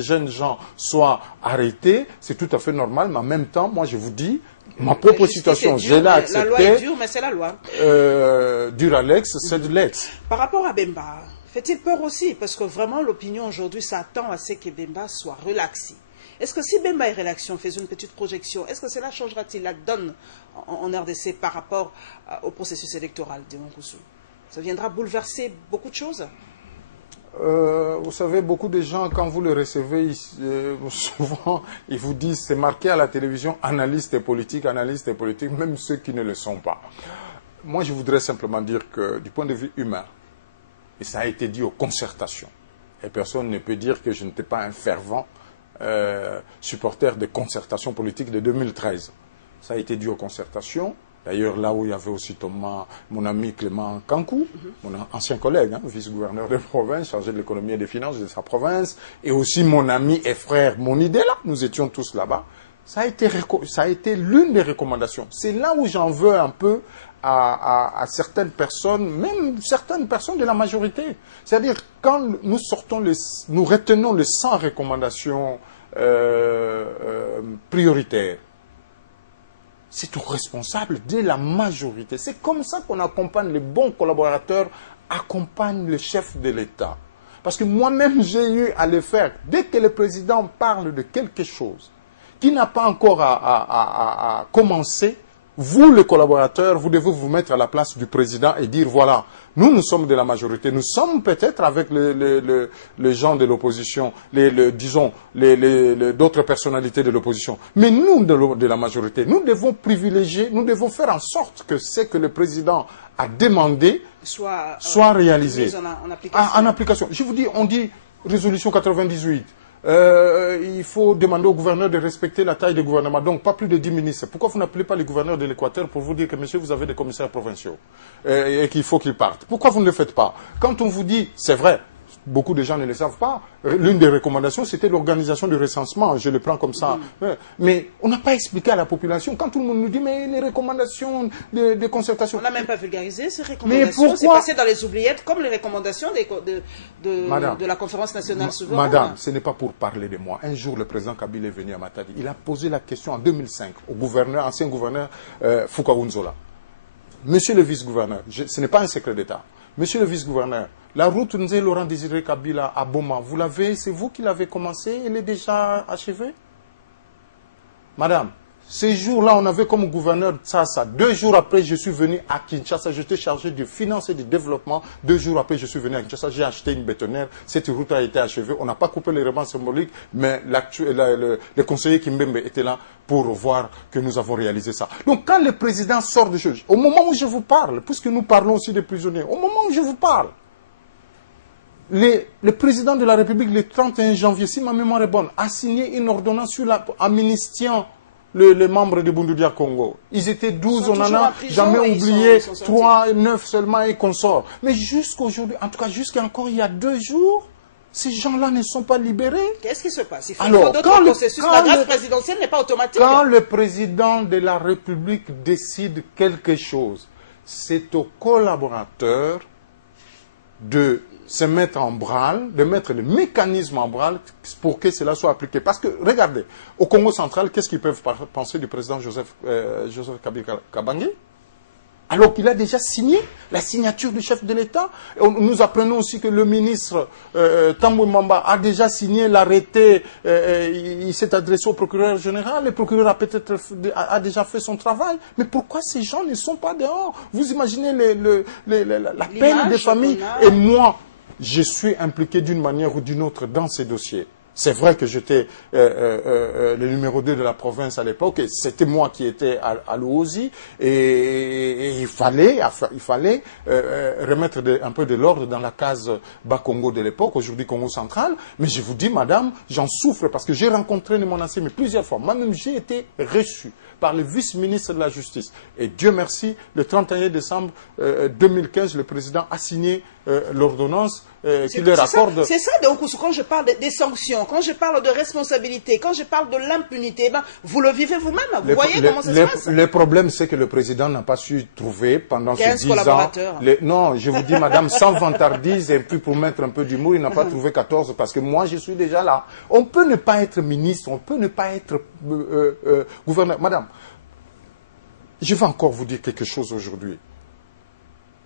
jeunes gens soient arrêtés. C'est tout à fait normal, mais en même temps, moi, je vous dis, ma propre situation, je l'ai acceptée. La loi est dure, mais c'est la loi. Dur à l'ex, c'est de l'ex. Par rapport à Bemba, Fait-il peur aussi? Parce que vraiment, l'opinion aujourd'hui s'attend à ce que Bemba soit relaxé. Est-ce que si Bemba est relaxé, on faisait une petite projection, est-ce que cela changera-t-il la donne en RDC par rapport au processus électoral de Nkousou? Ça viendra bouleverser beaucoup de choses? Vous savez, beaucoup de gens, quand vous le recevez, souvent, ils vous disent, c'est marqué à la télévision, analystes politiques, même ceux qui ne le sont pas. Moi, je voudrais simplement dire que, du point de vue humain, et ça a été dit aux concertations, et personne ne peut dire que je n'étais pas un fervent supporter des concertations politiques de 2013. Ça a été dit aux concertations. D'ailleurs, là où il y avait aussi Thomas, mon ami Clément Kankou, mon ancien collègue, vice-gouverneur de province, chargé de l'économie et des finances de sa province, et aussi mon ami et frère Monidela, nous étions tous là-bas. Ça a été l'une des recommandations. C'est là où j'en veux un peu à certaines personnes, même certaines personnes de la majorité. C'est-à-dire, quand nous retenons les 100 recommandations prioritaires, c'est aux responsables de la majorité. C'est comme ça qu'on accompagne les bons collaborateurs, accompagne le chef de l'État. Parce que moi-même, j'ai eu à le faire. Dès que le président parle de quelque chose qui n'a pas encore à commencer, vous, les collaborateurs, vous devez vous mettre à la place du président et dire, voilà, nous sommes de la majorité. Nous sommes peut-être avec les gens de l'opposition, disons, d'autres personnalités de l'opposition. Mais nous, de la majorité, nous devons privilégier, nous devons faire en sorte que ce que le président a demandé soit réalisé. En application. Je vous dis, on dit résolution 98. Il faut demander au gouverneur de respecter la taille du gouvernement. Donc, pas plus de 10 ministres. Pourquoi vous n'appelez pas les gouverneurs de l'Équateur pour vous dire que, monsieur, vous avez des commissaires provinciaux et qu'il faut qu'ils partent? Pourquoi vous ne le faites pas? Quand on vous dit, c'est vrai, beaucoup de gens ne le savent pas, l'une des recommandations, c'était l'organisation du recensement. Je le prends comme ça. Mais on n'a pas expliqué à la population. Quand tout le monde nous dit, mais les recommandations de concertation... On n'a même pas vulgarisé ces recommandations. C'est passé dans les oubliettes, comme les recommandations de la conférence nationale souveraine. Madame, ce n'est pas pour parler de moi. Un jour, le président Kabila est venu à Matadi. Il a posé la question en 2005 au gouverneur, ancien gouverneur Foucaounzola. Monsieur le vice-gouverneur, ce n'est pas un secret d'État. Monsieur le vice-gouverneur, la route Nzé Laurent Désiré Kabila à Boma, c'est vous qui l'avez commencé, elle est déjà achevée? Madame, ces jours-là, on avait comme gouverneur Tsassa. 2 jours après, je suis venu à Kinshasa. J'étais chargé de finances et de développement. 2 jours après, je suis venu à Kinshasa. J'ai acheté une bétonnière. Cette route a été achevée. On n'a pas coupé les rubans symboliques, mais le conseiller Kimbembe était là pour voir que nous avons réalisé ça. Donc, quand le président sort de choses, au moment où je vous parle, puisque nous parlons aussi des prisonniers, au moment où je vous parle, le président de la République, le 31 janvier, si ma mémoire est bonne, a signé une ordonnance sur amnistiant les membres de Bundudia Congo. Ils étaient 12, on en a jamais oublié 3, 9 seulement et qu'on sort. Mais jusqu'aujourd'hui, en tout cas jusqu'à encore il y a 2 jours, ces gens-là ne sont pas libérés. Qu'est-ce qui se passe? Il faut d'autres processus. La grâce présidentielle n'est pas automatique. Quand le président de la République décide quelque chose, c'est aux collaborateurs de se mettre en branle, de mettre le mécanisme en branle pour que cela soit appliqué. Parce que, regardez, au Congo central, qu'est-ce qu'ils peuvent penser du président Joseph Kabila Kabange? Alors qu'il a déjà signé la signature du chef de l'État. Nous apprenons aussi que le ministre Tambou Mamba a déjà signé l'arrêté, il s'est adressé au procureur général, le procureur a déjà fait son travail. Mais pourquoi ces gens ne sont pas dehors? Vous imaginez la peine des familles. Et moi, je suis impliqué d'une manière ou d'une autre dans ces dossiers. C'est vrai que j'étais le numéro 2 de la province à l'époque, et c'était moi qui étais à l'OOSI, et il fallait remettre un peu de l'ordre dans la case Bas-Congo de l'époque, aujourd'hui Congo central. Mais je vous dis, madame, j'en souffre parce que j'ai rencontré mon ancien, mais plusieurs fois. Moi-même, j'ai été reçu par le vice-ministre de la Justice. Et Dieu merci, le 31 décembre 2015, le président a signé l'ordonnance qui leur accorde... C'est ça, donc, quand je parle des sanctions, quand je parle de responsabilité, quand je parle de l'impunité, vous le vivez vous-même, vous voyez comment ça se passe. Le problème, c'est que le président n'a pas su trouver pendant ces 10 ans... Non, je vous dis, madame, sans vantardise, et puis pour mettre un peu d'humour, il n'a pas trouvé 14, parce que moi, je suis déjà là. On peut ne pas être ministre, on peut ne pas être gouverneur. Madame, je vais encore vous dire quelque chose aujourd'hui.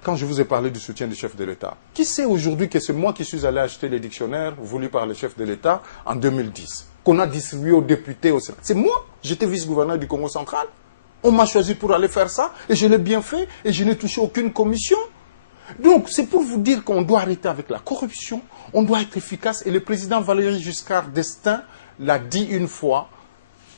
quand je vous ai parlé du soutien du chef de l'État. Qui sait aujourd'hui que c'est moi qui suis allé acheter les dictionnaires voulus par le chef de l'État en 2010, qu'on a distribué aux députés au Sénat? C'est moi, j'étais vice-gouverneur du Congo central. On m'a choisi pour aller faire ça, et je l'ai bien fait, et je n'ai touché aucune commission. Donc, c'est pour vous dire qu'on doit arrêter avec la corruption, on doit être efficace, et le président Valéry Giscard d'Estaing l'a dit une fois,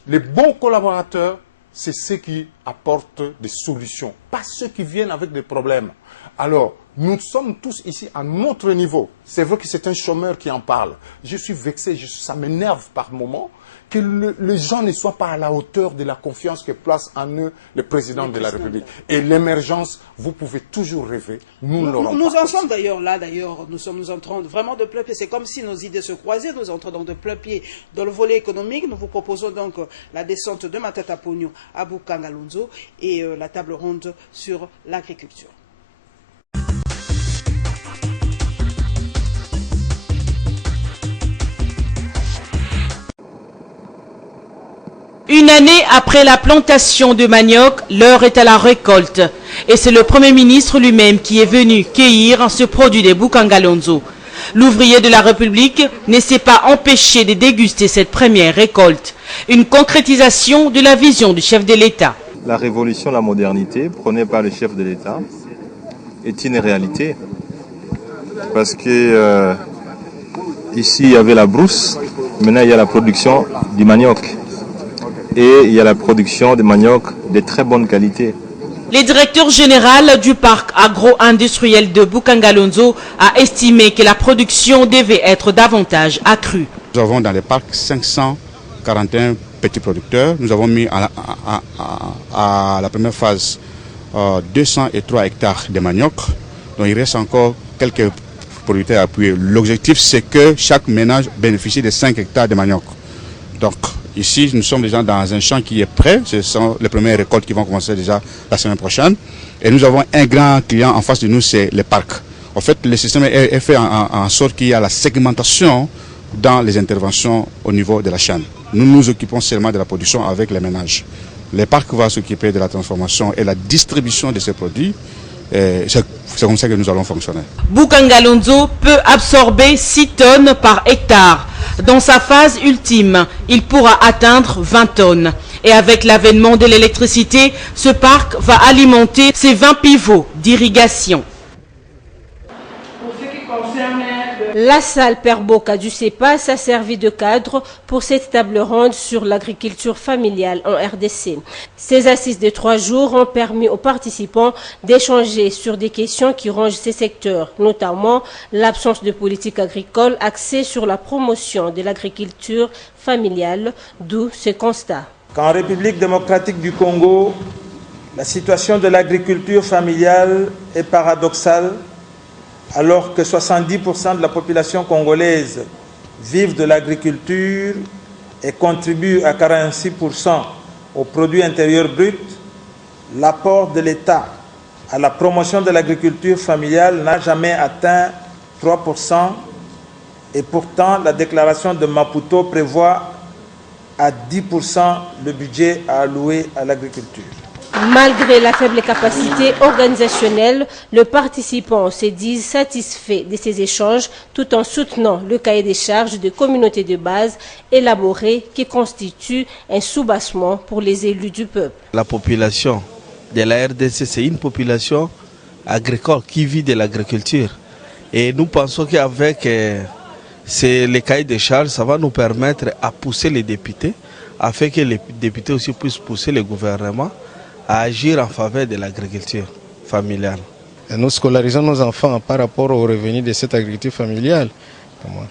les bons collaborateurs, c'est ceux qui apportent des solutions, pas ceux qui viennent avec des problèmes. Alors, nous sommes tous ici à notre niveau. C'est vrai que c'est un chômeur qui en parle. Je suis vexé, ça m'énerve par moments que les gens ne soient pas à la hauteur de la confiance que place en eux le président de la République. Et l'émergence, vous pouvez toujours rêver. Nous l'aurons pas. Nous en sommes d'ailleurs là, nous sommes en train vraiment de plein pied. C'est comme si nos idées se croisaient. Nous entrons donc de plein pied dans le volet économique. Nous vous proposons donc la descente de Matata Pogno à Bukangalonzo et la table ronde sur l'agriculture. Une année après la plantation de manioc, l'heure est à la récolte. Et c'est le Premier ministre lui-même qui est venu cueillir ce produit de Bukangalonzo. L'ouvrier de la République ne s'est pas empêché de déguster cette première récolte. Une concrétisation de la vision du chef de l'État. La révolution, la modernité, prônée par le chef de l'État, est une réalité. Parce que ici, il y avait la brousse, maintenant il y a la production du manioc. Et il y a la production de manioc de très bonne qualité. Le directeur général du parc agro-industriel de Bukangalonzo a estimé que la production devait être davantage accrue. Nous avons dans le parc 541 petits producteurs. Nous avons mis à la première phase 203 hectares de manioc. Donc il reste encore quelques producteurs à appuyer. L'objectif, c'est que chaque ménage bénéficie de 5 hectares de manioc. Donc ici, nous sommes déjà dans un champ qui est prêt. Ce sont les premières récoltes qui vont commencer déjà la semaine prochaine. Et nous avons un grand client en face de nous, c'est le parc. En fait, le système est fait en sorte qu'il y a la segmentation dans les interventions au niveau de la chaîne. Nous nous occupons seulement de la production avec les ménages. Le parc va s'occuper de la transformation et la distribution de ces produits. C'est comme ça que nous allons fonctionner. Bukangalonzo peut absorber 6 tonnes par hectare. Dans sa phase ultime, il pourra atteindre 20 tonnes. Et avec l'avènement de l'électricité, ce parc va alimenter ses 20 pivots d'irrigation. La salle Père Boka du CEPAS a servi de cadre pour cette table ronde sur l'agriculture familiale en RDC. Ces assises de 3 jours ont permis aux participants d'échanger sur des questions qui rongent ces secteurs, notamment l'absence de politique agricole axée sur la promotion de l'agriculture familiale, d'où ce constat. Qu'en République démocratique du Congo, la situation de l'agriculture familiale est paradoxale, alors que 70% de la population congolaise vivent de l'agriculture et contribuent à 46% au produit intérieur brut, l'apport de l'État à la promotion de l'agriculture familiale n'a jamais atteint 3%, et pourtant la déclaration de Maputo prévoit à 10% le budget à allouer à l'agriculture. Malgré la faible capacité organisationnelle, le participant se dit satisfait de ces échanges tout en soutenant le cahier des charges de communauté de base élaboré qui constitue un soubassement pour les élus du peuple. La population de la RDC, c'est une population agricole qui vit de l'agriculture. Et nous pensons qu'avec les cahiers des charges, ça va nous permettre à pousser les députés, afin que les députés aussi puissent pousser le gouvernement à agir en faveur de l'agriculture familiale. Et nous scolarisons nos enfants par rapport aux revenus de cette agriculture familiale.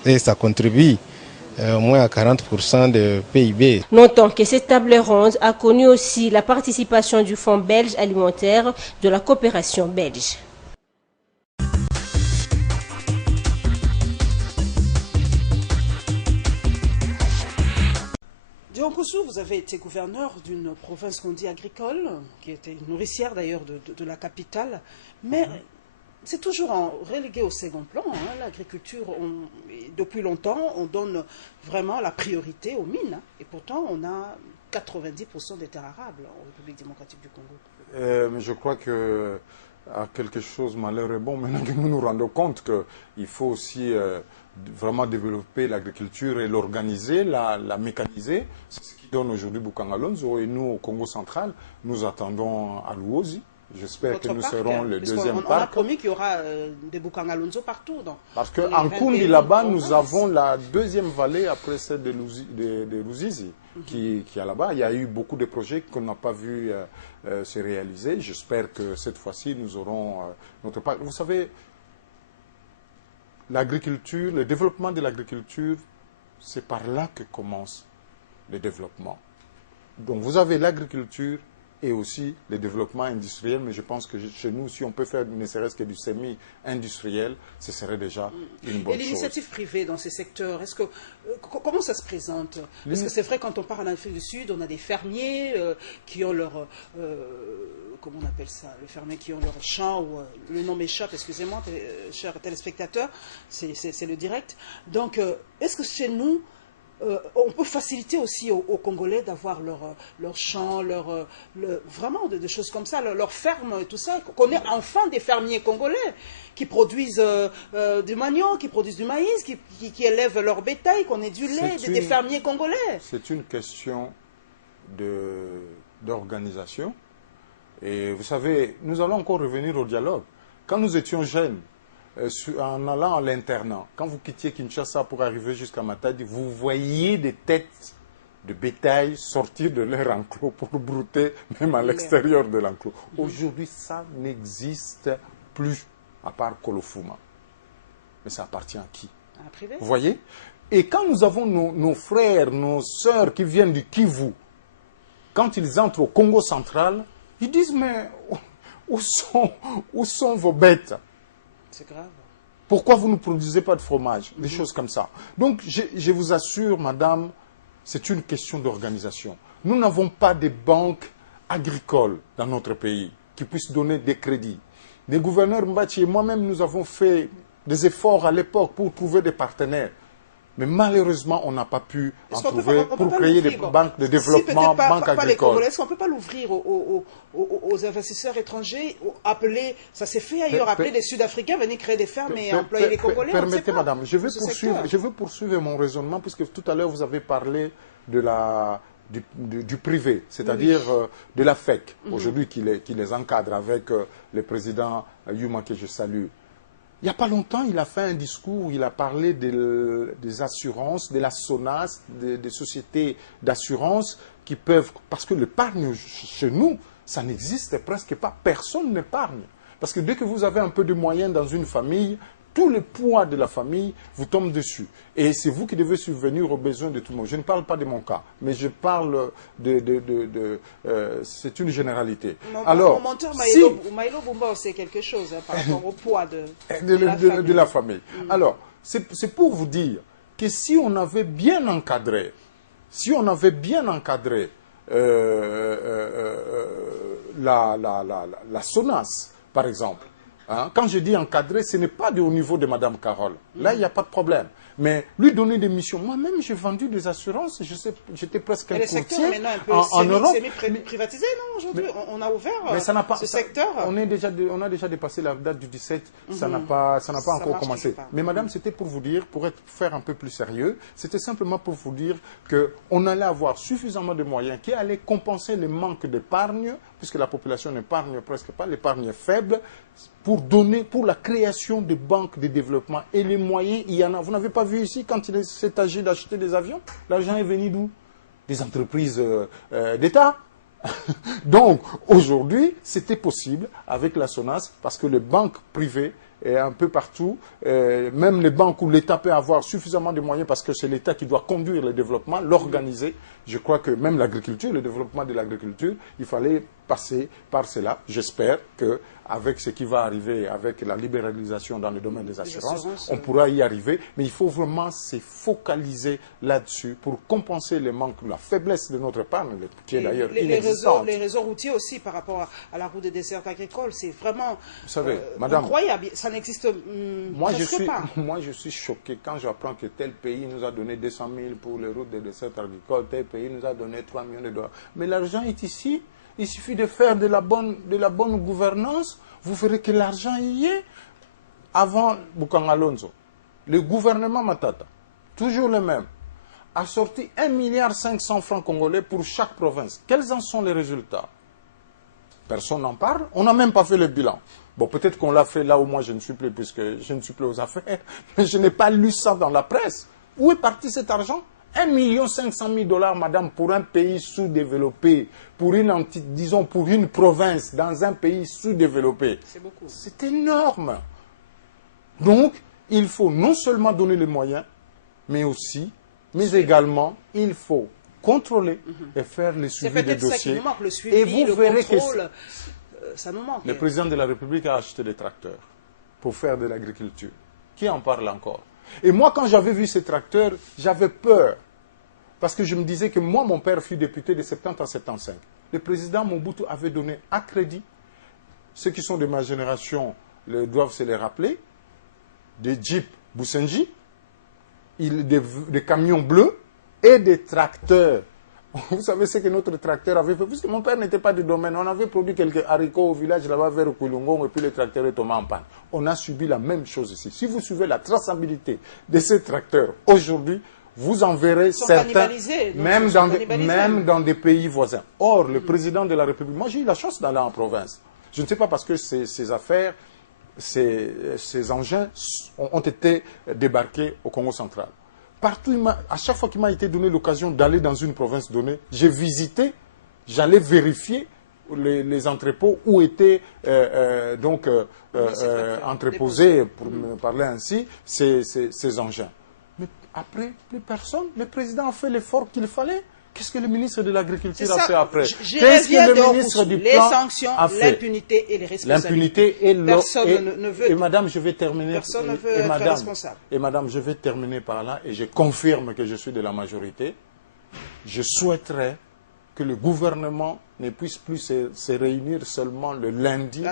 Et ça contribue au moins à 40% de PIB. Notons que cette table ronde a connu aussi la participation du Fonds belge alimentaire de la coopération belge. Dion-Koussou, vous avez été gouverneur d'une province qu'on dit agricole, qui était nourricière d'ailleurs de la capitale, mais c'est toujours relégué au second plan. L'agriculture, depuis longtemps, on donne vraiment la priorité aux mines. Et pourtant, on a 90% des terres arables en République démocratique du Congo. Mais je crois que à quelque chose malheur est bon maintenant que nous nous rendons compte qu'il faut aussi vraiment développer l'agriculture et l'organiser, la mécaniser. C'est ce qui donne aujourd'hui Bukangalonzo. Et nous, au Congo central, nous attendons à Luozi. J'espère que nous serons le deuxième parc. On a promis qu'il y aura des Bukangalonzo partout. Parce qu'en Kundi, là-bas, nous avons la deuxième vallée après celle de Ruzizi qui est là-bas. Il y a eu beaucoup de projets qu'on n'a pas vu se réaliser. J'espère que cette fois-ci, nous aurons notre parc. Vous savez, l'agriculture, le développement de l'agriculture, c'est par là que commence le développement. Donc vous avez l'agriculture et aussi le développement industriel, mais je pense que chez nous, si on peut faire ne serait-ce que du semi-industriel, ce serait déjà une bonne chose. Et l'initiative privée dans ces secteurs, comment ça se présente? Parce que c'est vrai, quand on part en Afrique du Sud, on a des fermiers qui ont leur... comment on appelle ça? Les fermiers qui ont leur champ, ou le nom m'échappe, excusez-moi, chers téléspectateurs, c'est le direct. Donc, est-ce que chez nous, on peut faciliter aussi aux Congolais d'avoir leur champ, vraiment des choses comme ça, leur ferme et tout ça, qu'on ait enfin des fermiers congolais qui produisent du manioc, qui produisent du maïs, qui élèvent leur bétail, qu'on ait du lait, des fermiers congolais. C'est une question d'organisation. Et vous savez, nous allons encore revenir au dialogue. Quand nous étions jeunes, en allant à l'internat, quand vous quittiez Kinshasa pour arriver jusqu'à Matadi, vous voyiez des têtes de bétail sortir de leur enclos pour brouter même à l'extérieur de l'enclos. Aujourd'hui, ça n'existe plus, à part Kolofuma. Mais ça appartient à qui? À la privée. Vous voyez? Et quand nous avons nos frères, nos sœurs qui viennent du Kivu, quand ils entrent au Congo central, ils disent, mais où sont vos bêtes? C'est grave. Pourquoi vous ne produisez pas de fromage? Des choses comme ça. Donc, je vous assure, madame, c'est une question d'organisation. Nous n'avons pas de banques agricoles dans notre pays qui puissent donner des crédits. Les gouverneurs Mbachi et moi-même, nous avons fait des efforts à l'époque pour trouver des partenaires. Mais malheureusement, on n'a pas pu en trouver pour créer des banques de développement, banques agricoles. Est-ce qu'on ne peut pas l'ouvrir aux investisseurs étrangers, appeler, ça s'est fait ailleurs, appeler les Sud-Africains, venir créer des fermes et employer les Congolais? Permettez, madame, je veux poursuivre mon raisonnement, puisque tout à l'heure, vous avez parlé du privé, c'est-à-dire de la FEC, aujourd'hui qui les encadre avec le président Yuma, que je salue. Il n'y a pas longtemps, il a fait un discours où il a parlé des assurances, de la SONAS, des sociétés d'assurance qui peuvent... Parce que l'épargne chez nous, ça n'existe presque pas. Personne n'épargne. Parce que dès que vous avez un peu de moyens dans une famille, tout le poids de la famille vous tombe dessus. Et c'est vous qui devez subvenir aux besoins de tout le monde. Je ne parle pas de mon cas, mais je parle c'est une généralité. Alors, mon menteur Maïlo Bumba, c'est quelque chose par rapport au poids de la famille. Alors, c'est pour vous dire que si on avait bien encadré, la SONAS, par exemple. Hein? Quand je dis encadré, ce n'est pas au niveau de Mme Carole. Là, il n'y a pas de problème. Mais lui donner des missions. Moi-même, j'ai vendu des assurances. J'étais presque un courtier en Europe. C'est privatisé, non, aujourd'hui? On a ouvert ce secteur. On a déjà dépassé la date du 17. Ça n'a pas encore commencé. Mais madame, c'était pour vous dire, pour faire un peu plus sérieux, c'était simplement pour vous dire qu'on allait avoir suffisamment de moyens qui allaient compenser le manque d'épargne, puisque la population n'épargne presque pas, l'épargne est faible, pour la création de banques de développement. Et les moyens, il y en a. Vous n'avez pas vu ici, quand il s'est agi d'acheter des avions, l'argent est venu d'où? Des entreprises d'État. Donc, aujourd'hui, c'était possible avec la SONAS, parce que les banques privées, un peu partout, même les banques où l'État peut avoir suffisamment de moyens, parce que c'est l'État qui doit conduire le développement, l'organiser. Je crois que même l'agriculture, le développement de l'agriculture, il fallait passer par cela. J'espère qu'avec ce qui va arriver, avec la libéralisation dans le domaine des assurances, on pourra y arriver. Mais il faut vraiment se focaliser là-dessus pour compenser les manques, la faiblesse de notre épargne, qui est d'ailleurs inexistante. Les réseaux routiers aussi par rapport à la route des desserts agricoles, c'est vraiment vous savez, madame, incroyable. Ça ça n'existe presque pas. Moi, je suis choqué quand j'apprends que tel pays nous a donné 200 000 pour les routes de dessert agricole, tel pays nous a donné 3 millions de dollars. Mais l'argent est ici. Il suffit de faire de la bonne gouvernance. Vous verrez que l'argent y est. Avant Bukanga Alonso, le gouvernement Matata, toujours le même, a sorti 1,5 milliard francs congolais pour chaque province. Quels en sont les résultats? Personne n'en parle. On n'a même pas fait le bilan. Bon, peut-être qu'on l'a fait là où moi je ne suis plus, puisque je ne suis plus aux affaires. Mais je n'ai pas lu ça dans la presse. Où est parti cet argent? 1,5 million, madame, pour un pays sous-développé, pour une province dans un pays sous-développé. C'est beaucoup. C'est énorme. Donc, il faut non seulement donner les moyens, mais également, il faut contrôler et faire le suivi des dossiers. Ça qui nous manque, le suivi, et vous verrez contrôle, ça nous manque. Le président de la République a acheté des tracteurs pour faire de l'agriculture. Qui en parle encore? Et moi, quand j'avais vu ces tracteurs, j'avais peur. Parce que je me disais que moi, mon père fut député de 70 à 75. Le président Mobutu avait donné à crédit, ceux qui sont de ma génération doivent se les rappeler, des jeeps Boussenji, des camions bleus et des tracteurs. Vous savez ce que notre tracteur avait fait? Puisque mon père n'était pas du domaine, on avait produit quelques haricots au village là-bas vers Kulungon et puis le tracteur est tombé en panne. On a subi la même chose ici. Si vous suivez la traçabilité de ces tracteurs aujourd'hui, vous en verrez certains, même dans des pays voisins. Or, le président de la République, moi j'ai eu la chance d'aller en province. Je ne sais pas parce que ces affaires, ces engins ont été débarqués au Congo central. Partout, à chaque fois qu'il m'a été donné l'occasion d'aller dans une province donnée, j'ai visité, j'allais vérifier les entrepôts où étaient entreposés, pour me parler ainsi, ces engins. Mais après, plus personne. Le président a fait l'effort qu'il fallait. Qu'est-ce que le ministre de l'Agriculture a fait après? Qu'est-ce que le ministre du Plan a fait? Les sanctions, l'impunité et les responsabilités. Personne ne veut. Et madame, je vais terminer. Personne ne veut être responsable. Et madame, je vais terminer par là et je confirme que je suis de la majorité. Je souhaiterais que le gouvernement ne puisse plus se réunir seulement le lundi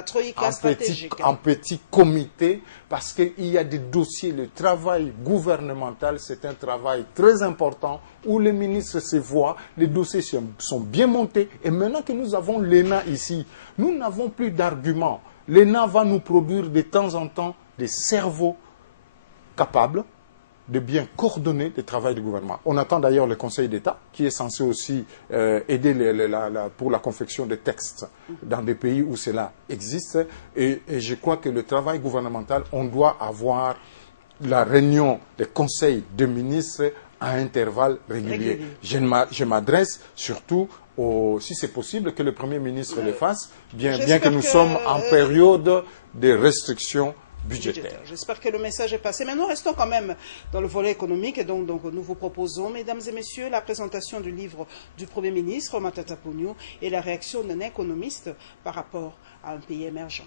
en petit comité, parce qu'il y a des dossiers. Le travail gouvernemental, c'est un travail très important où les ministres se voient, les dossiers sont bien montés. Et maintenant que nous avons l'ENA ici, nous n'avons plus d'arguments. L'ENA va nous produire de temps en temps des cerveaux capables de bien coordonner le travail du gouvernement. On attend d'ailleurs le Conseil d'État, qui est censé aussi aider pour la confection des textes dans des pays où cela existe. Et je crois que le travail gouvernemental, on doit avoir la réunion des conseils de ministres à intervalles réguliers. Je m'adresse surtout, si c'est possible, que le Premier ministre le fasse, bien que nous sommes en période de restrictions budgétaire. J'espère que le message est passé. Mais nous restons quand même dans le volet économique et donc nous vous proposons, mesdames et messieurs, la présentation du livre du Premier ministre, Matata Ponyo, et la réaction d'un économiste par rapport à un pays émergent.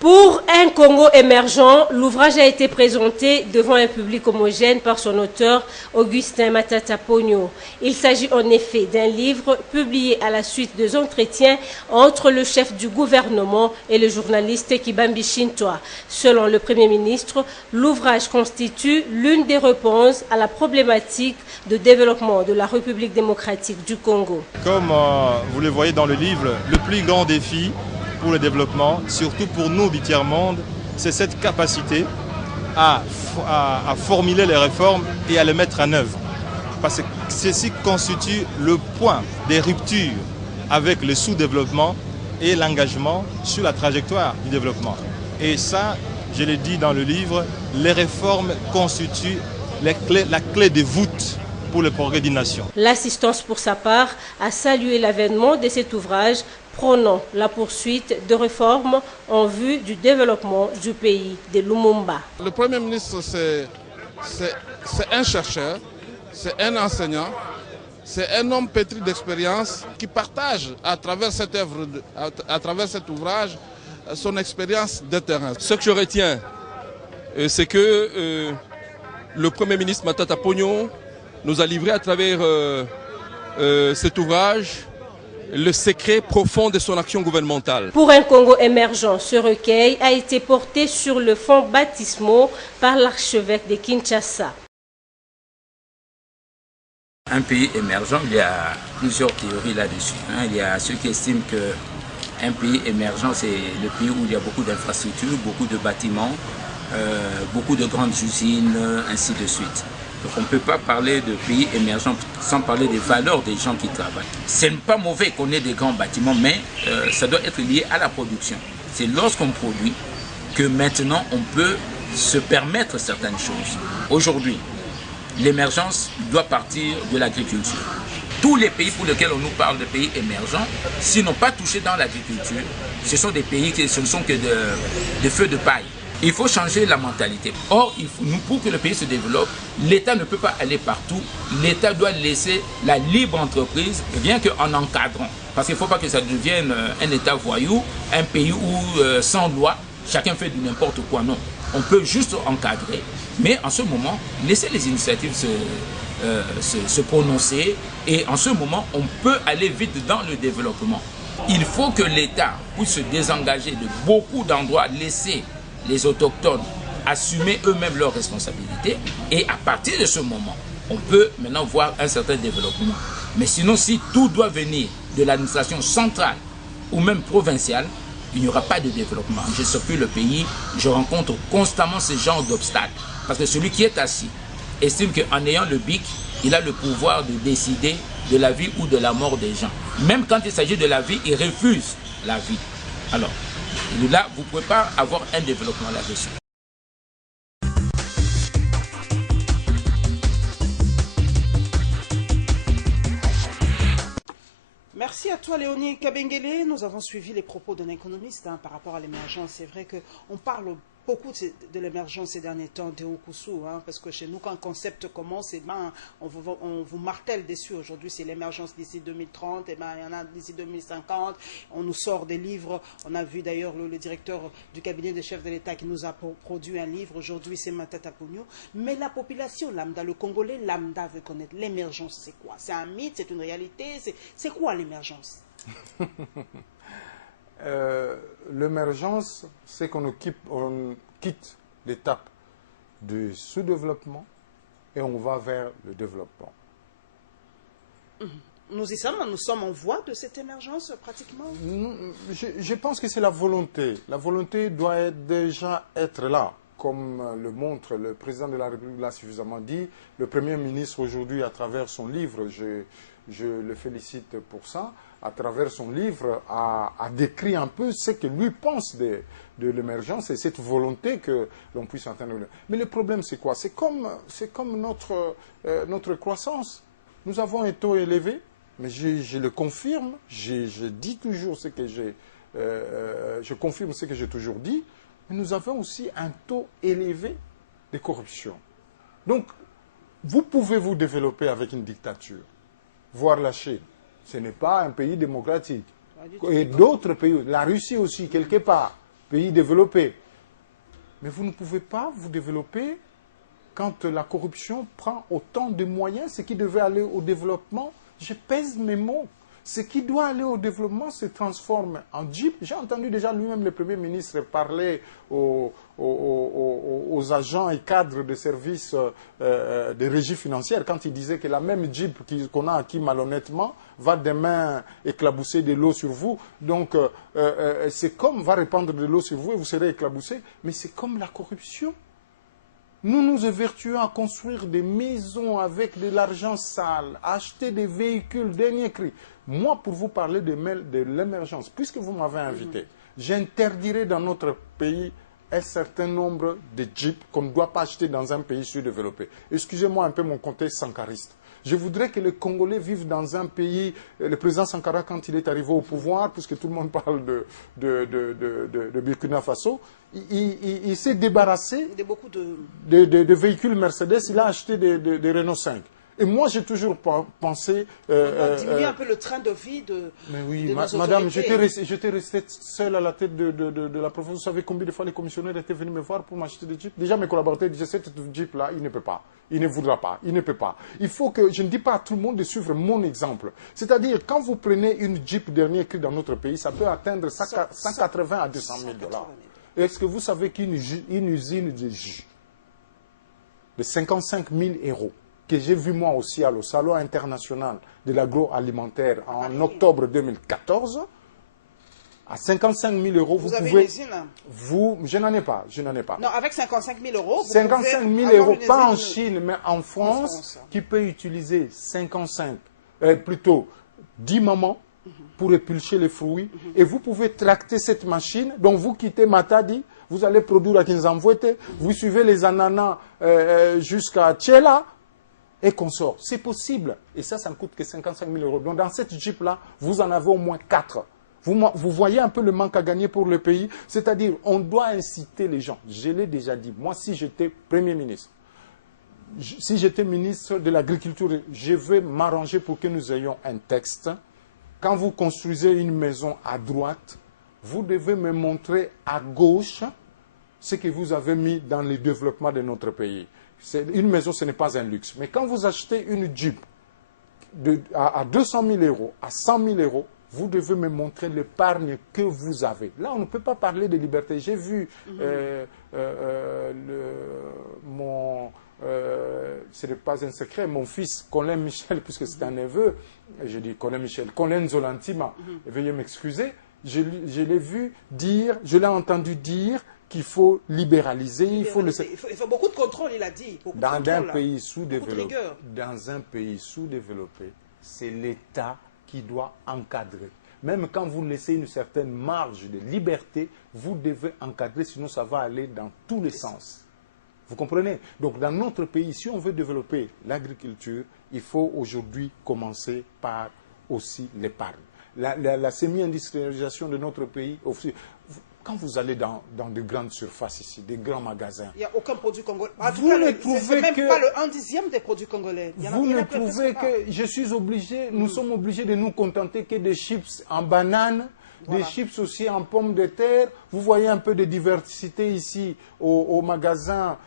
Pour un Congo émergent, l'ouvrage a été présenté devant un public homogène par son auteur, Augustin Matata Ponyo. Il s'agit en effet d'un livre publié à la suite des entretiens entre le chef du gouvernement et le journaliste Kibambi Shintoa. Selon le Premier ministre, l'ouvrage constitue l'une des réponses à la problématique de développement de la République démocratique du Congo. Comme vous le voyez dans le livre, le plus grand défi pour le développement, surtout pour nous du tiers-monde, c'est cette capacité à formuler les réformes et à les mettre en œuvre. Parce que ceci constitue le point des ruptures avec le sous-développement et l'engagement sur la trajectoire du développement. Et ça, je l'ai dit dans le livre, les réformes constituent la clé de voûte pour le progrès d'une nation. L'assistance, pour sa part, a salué l'avènement de cet ouvrage prônant la poursuite de réformes en vue du développement du pays de Lumumba. Le Premier ministre, c'est un chercheur, c'est un enseignant, c'est un homme pétri d'expérience qui partage à travers cette œuvre, à travers cet ouvrage, son expérience de terrain. Ce que je retiens, c'est que le Premier ministre Matata Ponyo nous a livré à travers cet ouvrage, le secret profond de son action gouvernementale. Pour un Congo émergent, ce recueil a été porté sur le fond baptismaux par l'archevêque de Kinshasa. Un pays émergent, il y a plusieurs théories là-dessus. Il y a ceux qui estiment qu'un pays émergent, c'est le pays où il y a beaucoup d'infrastructures, beaucoup de bâtiments, beaucoup de grandes usines, ainsi de suite. Donc on ne peut pas parler de pays émergents sans parler des valeurs des gens qui travaillent. Ce n'est pas mauvais qu'on ait des grands bâtiments, mais ça doit être lié à la production. C'est lorsqu'on produit que maintenant on peut se permettre certaines choses. Aujourd'hui, l'émergence doit partir de l'agriculture. Tous les pays pour lesquels on nous parle de pays émergents, s'ils n'ont pas touché dans l'agriculture, ce sont des pays qui ce ne sont que des feux de paille. Il faut changer la mentalité. Or, pour que le pays se développe, l'État ne peut pas aller partout. L'État doit laisser la libre entreprise, rien qu'en encadrant. Parce qu'il ne faut pas que ça devienne un État voyou, un pays où, sans loi, chacun fait du n'importe quoi. Non, on peut juste encadrer. Mais en ce moment, laisser les initiatives se prononcer. Et en ce moment, on peut aller vite dans le développement. Il faut que l'État puisse se désengager de beaucoup d'endroits, laisser les autochtones assumer eux-mêmes leurs responsabilités. Et à partir de ce moment, on peut maintenant voir un certain développement. Mais sinon, si tout doit venir de l'administration centrale ou même provinciale, il n'y aura pas de développement. Je circule le pays, je rencontre constamment ce genre d'obstacles. Parce que celui qui est assis estime qu'en ayant le BIC, il a le pouvoir de décider de la vie ou de la mort des gens. Même quand il s'agit de la vie, il refuse la vie. Alors, là, vous ne pouvez pas avoir un développement là-dessus. Merci à toi, Léonie Kabengele. Nous avons suivi les propos d'un économiste par rapport à l'émergence. C'est vrai qu'on parle beaucoup de l'émergence ces derniers temps, Théo Koussou, parce que chez nous, quand le concept commence, on vous martèle dessus. Aujourd'hui, c'est l'émergence d'ici 2030, il y en a d'ici 2050. On nous sort des livres. On a vu d'ailleurs le directeur du cabinet des chefs de l'État qui nous a produit un livre. Aujourd'hui, c'est Matata Pogno. Mais la population lambda, le Congolais lambda veut connaître l'émergence, c'est quoi? C'est un mythe, c'est une réalité? C'est quoi l'émergence? L'émergence, c'est qu'on quitte l'étape du sous-développement et on va vers le développement. Nous sommes en voie de cette émergence pratiquement. Je pense que c'est la volonté. La volonté doit déjà être là. Comme le montre le président de la République l'a suffisamment dit, le Premier ministre aujourd'hui, à travers son livre, je le félicite pour ça, à travers son livre, a décrit un peu ce que lui pense de l'émergence et cette volonté que l'on puisse atteindre. Mais le problème, c'est quoi? C'est comme notre croissance. Nous avons un taux élevé, mais je le confirme, je dis toujours ce que je confirme ce que j'ai toujours dit, mais nous avons aussi un taux élevé de corruption. Donc, vous pouvez vous développer avec une dictature, voir la Chine. Ce n'est pas un pays démocratique. Et d'autres pays, la Russie aussi, quelque part, pays développé. Mais vous ne pouvez pas vous développer quand la corruption prend autant de moyens. Ce qui devait aller au développement, je pèse mes mots. Ce qui doit aller au développement se transforme en jeep. J'ai entendu déjà lui-même le Premier ministre parler aux agents et cadres de services de régie financière quand il disait que la même jeep qu'on a acquis malhonnêtement va demain éclabousser de l'eau sur vous. Donc, c'est comme va répandre de l'eau sur vous et vous serez éclaboussé. Mais c'est comme la corruption. Nous nous évertuons à construire des maisons avec de l'argent sale, à acheter des véhicules dernier cri. Moi, pour vous parler de l'émergence, puisque vous m'avez invité, j'interdirai dans notre pays un certain nombre de jeeps qu'on ne doit pas acheter dans un pays sous-développé. Excusez-moi un peu mon contexte sankariste. Je voudrais que les Congolais vivent dans un pays, le président Sankara, quand il est arrivé au pouvoir, puisque tout le monde parle de Burkina Faso, il s'est débarrassé de véhicules Mercedes, il a acheté des Renault 5. Et moi, j'ai toujours pensé... on doit diminuer un peu le train de vie de Mais oui, de nos madame, autorités. j'étais resté seul à la tête de la province. Vous savez combien de fois les commissionnaires étaient venus me voir pour m'acheter des jeeps? Déjà, mes collaborateurs disaient, cette jeep-là, il ne peut pas. Il ne voudra pas. Il ne peut pas. Il faut que, je ne dis pas à tout le monde de suivre mon exemple. C'est-à-dire, quand vous prenez une jeep dernier cri dans notre pays, ça peut atteindre 180 à 200 000 $. Est-ce que vous savez qu'une usine de jus de 55 000 €, que j'ai vu moi aussi au Salon international de l'agroalimentaire en octobre 2014, à 55 000 €, vous avez pouvez... une usine? Je n'en ai pas, Non, avec 55 000 €, vous 55 000 pouvez avoir €, une pas en usine Chine, mais en France, qui peut utiliser 10 mamans pour éplucher les fruits. Et vous pouvez tracter cette machine. Donc vous quittez Matadi, vous allez produire à Kinzamvouete, vous suivez les ananas jusqu'à Tchela, et qu'on sort. C'est possible. Et ça ne coûte que 55 000 €. Donc dans cette Jeep-là, vous en avez au moins 4. Vous voyez un peu le manque à gagner pour le pays. C'est-à-dire, on doit inciter les gens. Je l'ai déjà dit. Moi, si j'étais Premier ministre, si j'étais ministre de l'Agriculture, je vais m'arranger pour que nous ayons un texte. Quand vous construisez une maison à droite, vous devez me montrer à gauche ce que vous avez mis dans le développement de notre pays. Une maison, ce n'est pas un luxe. Mais quand vous achetez une Jeep à 200 000 €, à 100 000 €, vous devez me montrer l'épargne que vous avez. Là, on ne peut pas parler de liberté. J'ai vu ce n'est pas un secret, mon fils, Colin Michel, puisque c'est un neveu, je dis Colin Michel, Colin Zolantima, veuillez m'excuser, je l'ai vu dire, je l'ai entendu dire qu'il faut libéraliser, il faut beaucoup de contrôle, il a dit. Dans un pays sous-développé, c'est l'État qui doit encadrer. Même quand vous laissez une certaine marge de liberté, vous devez encadrer, sinon ça va aller dans tous les sens. Vous comprenez? Donc dans notre pays, si on veut développer l'agriculture, il faut aujourd'hui commencer par aussi l'épargne. La semi-industrialisation de notre pays, quand vous allez dans de grandes surfaces ici, des grands magasins, il n'y a aucun produit congolais. Vous ne trouvez même que... pas le 1/10 des produits congolais. Vous ne trouvez que je suis obligé, nous sommes obligés de nous contenter que des chips en banane, des chips aussi en pommes de terre. Vous voyez un peu de diversité ici au magasin,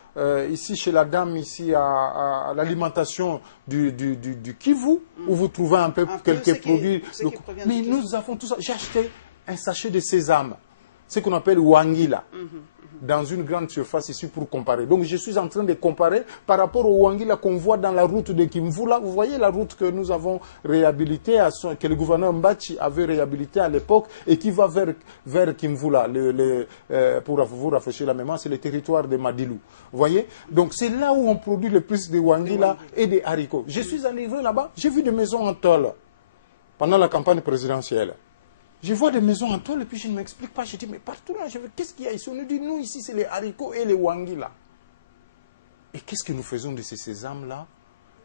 ici chez la dame, ici à l'alimentation du Kivu, où vous trouvez un peu quelques produits. Mais nous avons tout ça. J'ai acheté un sachet de sésame, ce qu'on appelle wangila, dans une grande surface ici pour comparer. Donc je suis en train de comparer par rapport au wangila qu'on voit dans la route de Kimvula. Vous voyez la route que nous avons réhabilitée, que le gouverneur Mbachi avait réhabilitée à l'époque et qui va vers Kimvula. Pour vous rafraîchir la mémoire, c'est le territoire de Madilou. Vous voyez? Donc c'est là où on produit le plus de wangila et des haricots. Je suis arrivé là-bas, j'ai vu des maisons en tôle pendant la campagne présidentielle. Je vois des maisons en tôle et puis je ne m'explique pas. Je dis, mais partout là, qu'est-ce qu'il y a ici? On nous dit, nous ici, c'est les haricots et les wangila. Et qu'est-ce que nous faisons de ces sésames-là?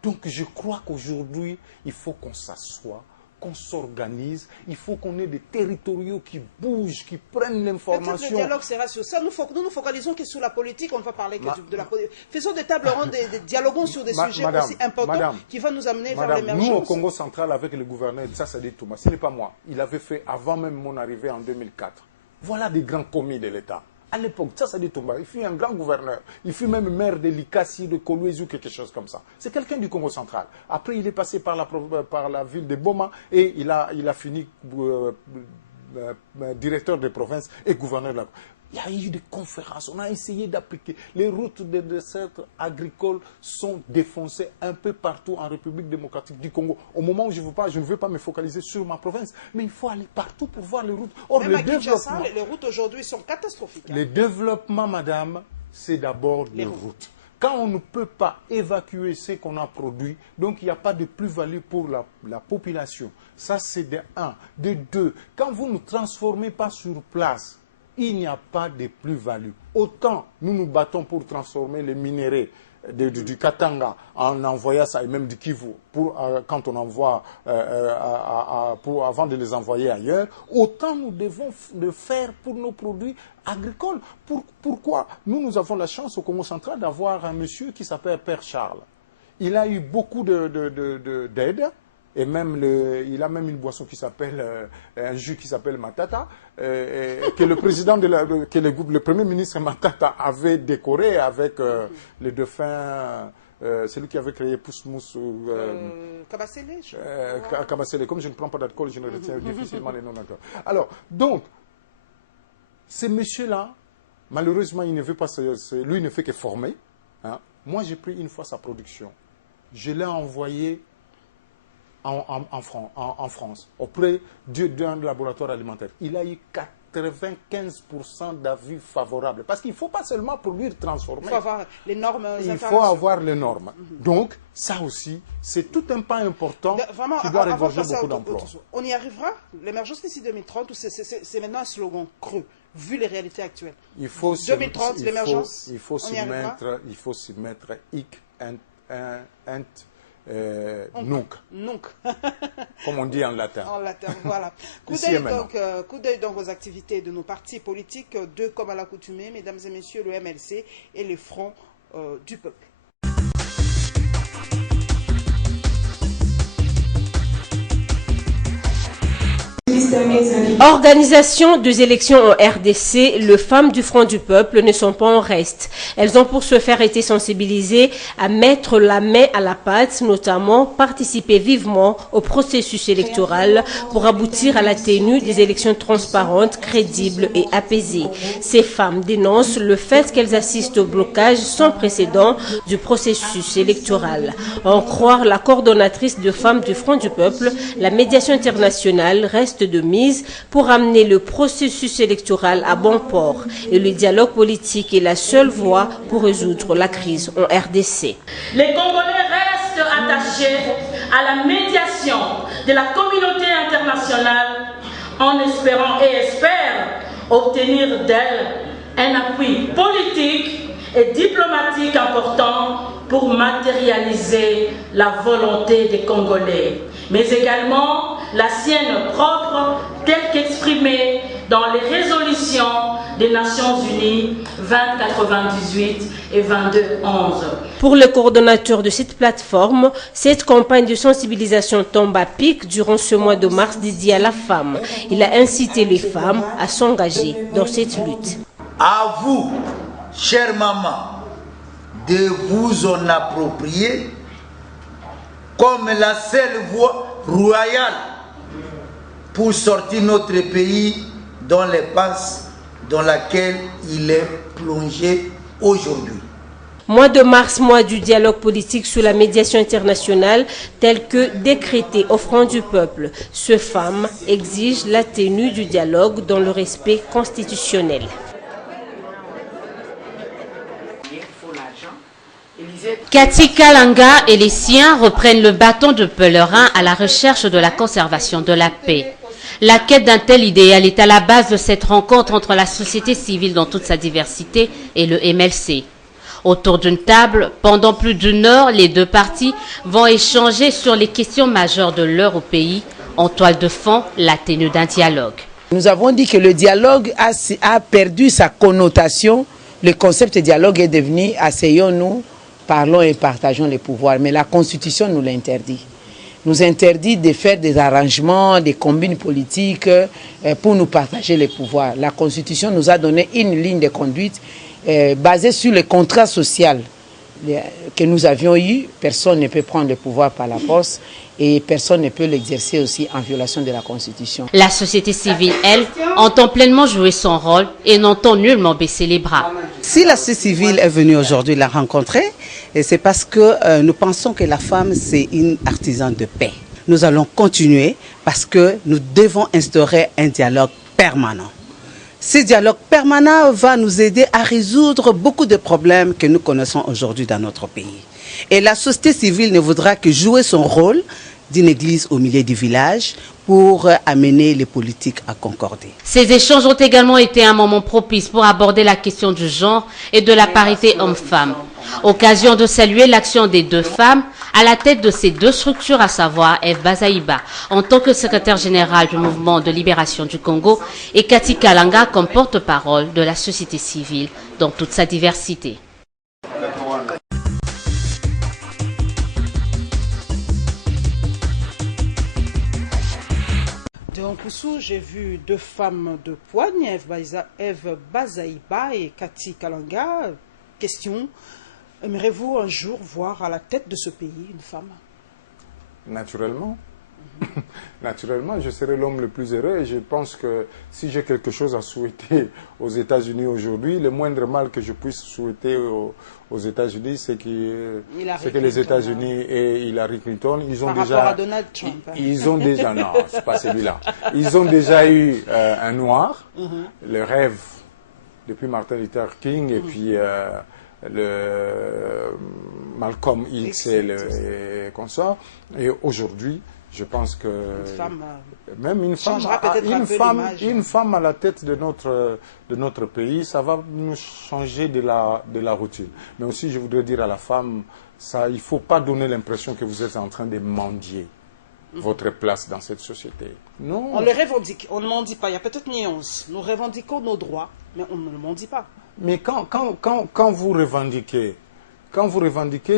Donc je crois qu'aujourd'hui, il faut qu'on s'assoie, qu'on s'organise. Il faut qu'on ait des territoriaux qui bougent, qui prennent l'information. Peut-être le dialogue sera sur ça. Nous nous focalisons que sur la politique. On ne va parler que de la politique. Faisons des tables rondes, dialoguons sur des sujets aussi importants qui vont nous amener vers l'émergence. Nous, au Congo central, avec le gouverneur, ça dit Thomas, ce n'est pas moi. Il avait fait avant même mon arrivée en 2004. Voilà des grands commis de l'État. À l'époque, ça dit Thomas. Il fut un grand gouverneur. Il fut même maire de Likasi, de Kolwezi ou quelque chose comme ça. C'est quelqu'un du Congo central. Après, il est passé par la ville de Boma et il a fini directeur de province et gouverneur de la... Il y a eu des conférences, on a essayé d'appliquer. Les routes des desserts agricoles sont défoncées un peu partout en République démocratique du Congo. Au moment où je ne veux pas me focaliser sur ma province, mais il faut aller partout pour voir les routes. Or, même à Kinshasa, les routes aujourd'hui sont catastrophiques. Le développement, madame, c'est d'abord les routes. Quand on ne peut pas évacuer ce qu'on a produit, donc il n'y a pas de plus-value pour la population. Ça, c'est de 1. De 2, quand vous ne transformez pas sur place, il n'y a pas de plus-value. Autant nous nous battons pour transformer les minéraux du Katanga en envoyant ça, et même du Kivu, quand on envoie, avant de les envoyer ailleurs, autant nous devons le faire pour nos produits agricoles. Pourquoi? Nous avons la chance au Congo central d'avoir un monsieur qui s'appelle Père Charles. il a eu beaucoup d'aide. Et même il a même une boisson qui s'appelle, un jus qui s'appelle Matata, que le président le premier ministre Matata avait décoré avec les dauphins, celui qui avait créé Pousse-Mousse. Kabasele, Kabasele. Comme je ne prends pas d'alcool, je ne retiens difficilement les noms d'alcool. Alors, donc, ces messieurs-là, malheureusement, il ne veut pas, lui ne fait que former. Hein. Moi, j'ai pris une fois sa production. Je l'ai envoyé en France, auprès d'un laboratoire alimentaire. Il a eu 95% d'avis favorables. Parce qu'il ne faut pas seulement produire, transformer. Il faut avoir les normes. Il faut avoir les normes. Donc, ça aussi, c'est tout un pas important qui doit regorger beaucoup d'emplois. On y arrivera? L'émergence d'ici 2030, ou c'est maintenant un slogan creux, vu les réalités actuelles? 2030, l'émergence, il faut s'y mettre hic ent nunc. Comme on dit en latin. En latin, voilà. Coup d'œil dans vos activités de nos partis politiques, deux comme à l'accoutumée, mesdames et messieurs, le MLC et le Front du Peuple. Organisation des élections en RDC, les femmes du Front du Peuple ne sont pas en reste. Elles ont pour ce faire été sensibilisées à mettre la main à la pâte, notamment participer vivement au processus électoral pour aboutir à la tenue des élections transparentes, crédibles et apaisées. Ces femmes dénoncent le fait qu'elles assistent au blocage sans précédent du processus électoral. En croire la coordonnatrice de femmes du Front du Peuple, la médiation internationale reste de mise pour amener le processus électoral à bon port et le dialogue politique est la seule voie pour résoudre la crise en RDC. Les Congolais restent attachés à la médiation de la communauté internationale en espérant et espèrent obtenir d'elle un appui politique et diplomatique important pour matérialiser la volonté des Congolais, mais également la sienne propre, telle qu'exprimée dans les résolutions des Nations Unies 2098 et 2211. Pour le coordonnateur de cette plateforme, cette campagne de sensibilisation tombe à pic durant ce mois de mars dédié à la femme. Il a incité les femmes à s'engager dans cette lutte. À vous, chère maman, de vous en approprier comme la seule voie royale pour sortir notre pays dans l'impasse dans laquelle il est plongé aujourd'hui. Mois de mars, mois du dialogue politique sous la médiation internationale, tel que décrété au Front du Peuple. Ce femme exige la tenue du dialogue dans le respect constitutionnel. Cathy Kalanga et les siens reprennent le bâton de pèlerin à la recherche de la conservation de la paix. La quête d'un tel idéal est à la base de cette rencontre entre la société civile dans toute sa diversité et le MLC. Autour d'une table, pendant plus d'une heure, les deux parties vont échanger sur les questions majeures de leur pays, en toile de fond, la tenue d'un dialogue. Nous avons dit que le dialogue a perdu sa connotation. Le concept de dialogue est devenu « asseyons-nous, parlons et partageons les pouvoirs ». Mais la Constitution nous l'interdit. Nous interdit de faire des arrangements, des combines politiques pour nous partager les pouvoirs. La Constitution nous a donné une ligne de conduite basée sur le contrat social que nous avions eu. Personne ne peut prendre le pouvoir par la force et personne ne peut l'exercer aussi en violation de la Constitution. La société civile, elle, entend pleinement jouer son rôle et n'entend nullement baisser les bras. Si la société civile est venue aujourd'hui la rencontrer, c'est parce que nous pensons que la femme, c'est une artisane de paix. Nous allons continuer parce que nous devons instaurer un dialogue permanent. Ce dialogue permanent va nous aider à résoudre beaucoup de problèmes que nous connaissons aujourd'hui dans notre pays. Et la société civile ne voudra que jouer son rôle d'une église au milieu du village pour amener les politiques à concorder. Ces échanges ont également été un moment propice pour aborder la question du genre et de la parité homme-femme. Occasion de saluer l'action des deux femmes à la tête de ces deux structures, à savoir Eve Bazaïba en tant que secrétaire générale du mouvement de libération du Congo et Cathy Kalanga comme porte-parole de la société civile dans toute sa diversité. Onkoussou, j'ai vu deux femmes de poigne, Eve Bazaïba et Cathy Kalanga. Question, aimeriez-vous un jour voir à la tête de ce pays une femme? Naturellement. Naturellement, je serai l'homme le plus heureux et je pense que si j'ai quelque chose à souhaiter aux États-Unis aujourd'hui, le moindre mal que je puisse souhaiter aux États-Unis, c'est que les États-Unis et Hillary Clinton, ils ont par déjà... rapport à Donald Trump. Ils ont déjà... Non, c'est pas celui-là. Ils ont déjà eu un noir, le rêve depuis Martin Luther King et puis... le Malcolm X et consorts. Et aujourd'hui, je pense que même une femme à la tête de notre pays, ça va nous changer de la routine. Mais aussi, je voudrais dire à la femme, il ne faut pas donner l'impression que vous êtes en train de mendier votre place dans cette société. Non. On les revendique, on ne mendie pas. Il y a peut-être nuance. Nous revendiquons nos droits, mais on ne le mendie pas. Mais quand vous revendiquez,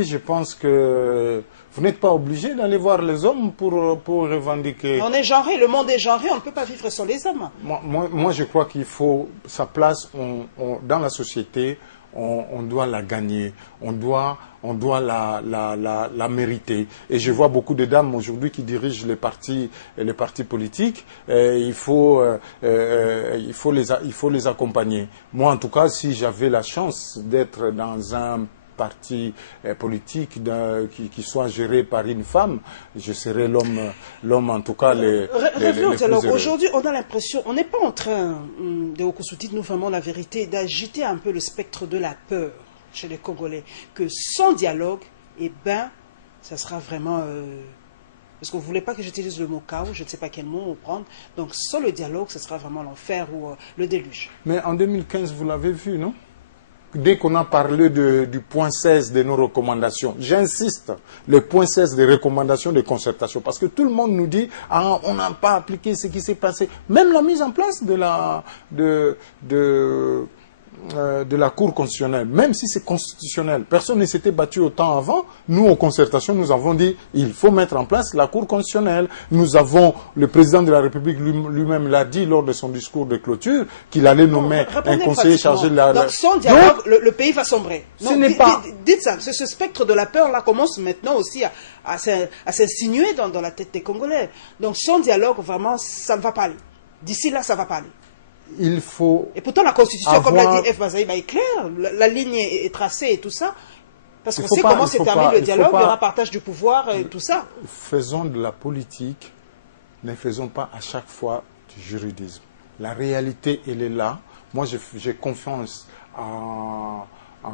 je pense que vous n'êtes pas obligé d'aller voir les hommes pour revendiquer. On est genré, le monde est genré, on ne peut pas vivre sans les hommes. Moi je crois qu'il faut sa place dans la société. On doit la gagner, on doit la mériter. Et je vois beaucoup de dames aujourd'hui qui dirigent les partis politiques. Il faut les accompagner. Moi, en tout cas, si j'avais la chance d'être dans un parti politique qui soit géré par une femme, je serais l'homme en tout cas le plus heureux. Aujourd'hui, on a l'impression, on n'est pas en train, de Onkoussou, dites-nous vraiment la vérité, d'agiter un peu le spectre de la peur chez les Congolais, que sans dialogue, eh ben, ça sera vraiment... parce que vous ne voulez pas que j'utilise le mot chaos, je ne sais pas quel mot prendre, donc sans le dialogue, ça sera vraiment l'enfer ou le déluge. Mais en 2015, vous l'avez vu, non? Dès qu'on a parlé du point 16 de nos recommandations, j'insiste, le point 16 des recommandations de concertation, parce que tout le monde nous dit on n'a pas appliqué ce qui s'est passé. Même la mise en place de la Cour constitutionnelle, même si c'est constitutionnel, personne ne s'était battu autant avant. Nous, aux concertations, nous avons dit il faut mettre en place la Cour constitutionnelle. Le président de la République lui-même l'a dit lors de son discours de clôture qu'il allait nommer un conseiller chargé de la... Donc sans dialogue, le pays va sombrer. Dites ça, ce spectre de la peur là commence maintenant aussi à s'insinuer dans la tête des Congolais. Donc sans dialogue, vraiment, ça ne va pas aller. D'ici là, ça ne va pas aller. Il faut... Et pourtant, la Constitution, comme l'a dit F. Bazaïba, est claire. La ligne est tracée et tout ça. Parce qu'on sait comment s'est terminé le dialogue, il y aura partage du pouvoir et tout ça. Faisons de la politique, ne faisons pas à chaque fois du juridisme. La réalité, elle est là. Moi, j'ai confiance en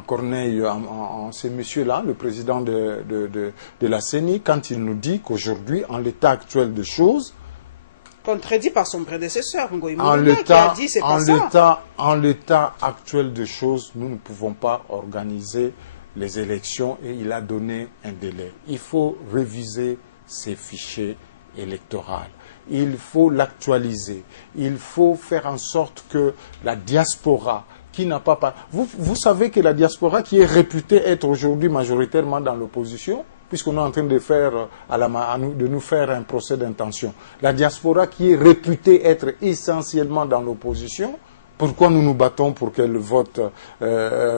Corneille, en ce monsieur-là, le président de la CENI, quand il nous dit qu'aujourd'hui, en l'état actuel des choses, contredit par son prédécesseur, Ngoï Moulouna, qui a dit c'est pas ça. En l'état actuel des choses, nous ne pouvons pas organiser les élections et il a donné un délai. Il faut réviser ces fichiers électoraux. Il faut l'actualiser. Il faut faire en sorte que la diaspora qui n'a pas... Vous savez que la diaspora qui est réputée être aujourd'hui majoritairement dans l'opposition, puisqu'on est en train de nous faire un procès d'intention. La diaspora qui est réputée être essentiellement dans l'opposition, pourquoi nous nous battons pour qu'elle vote,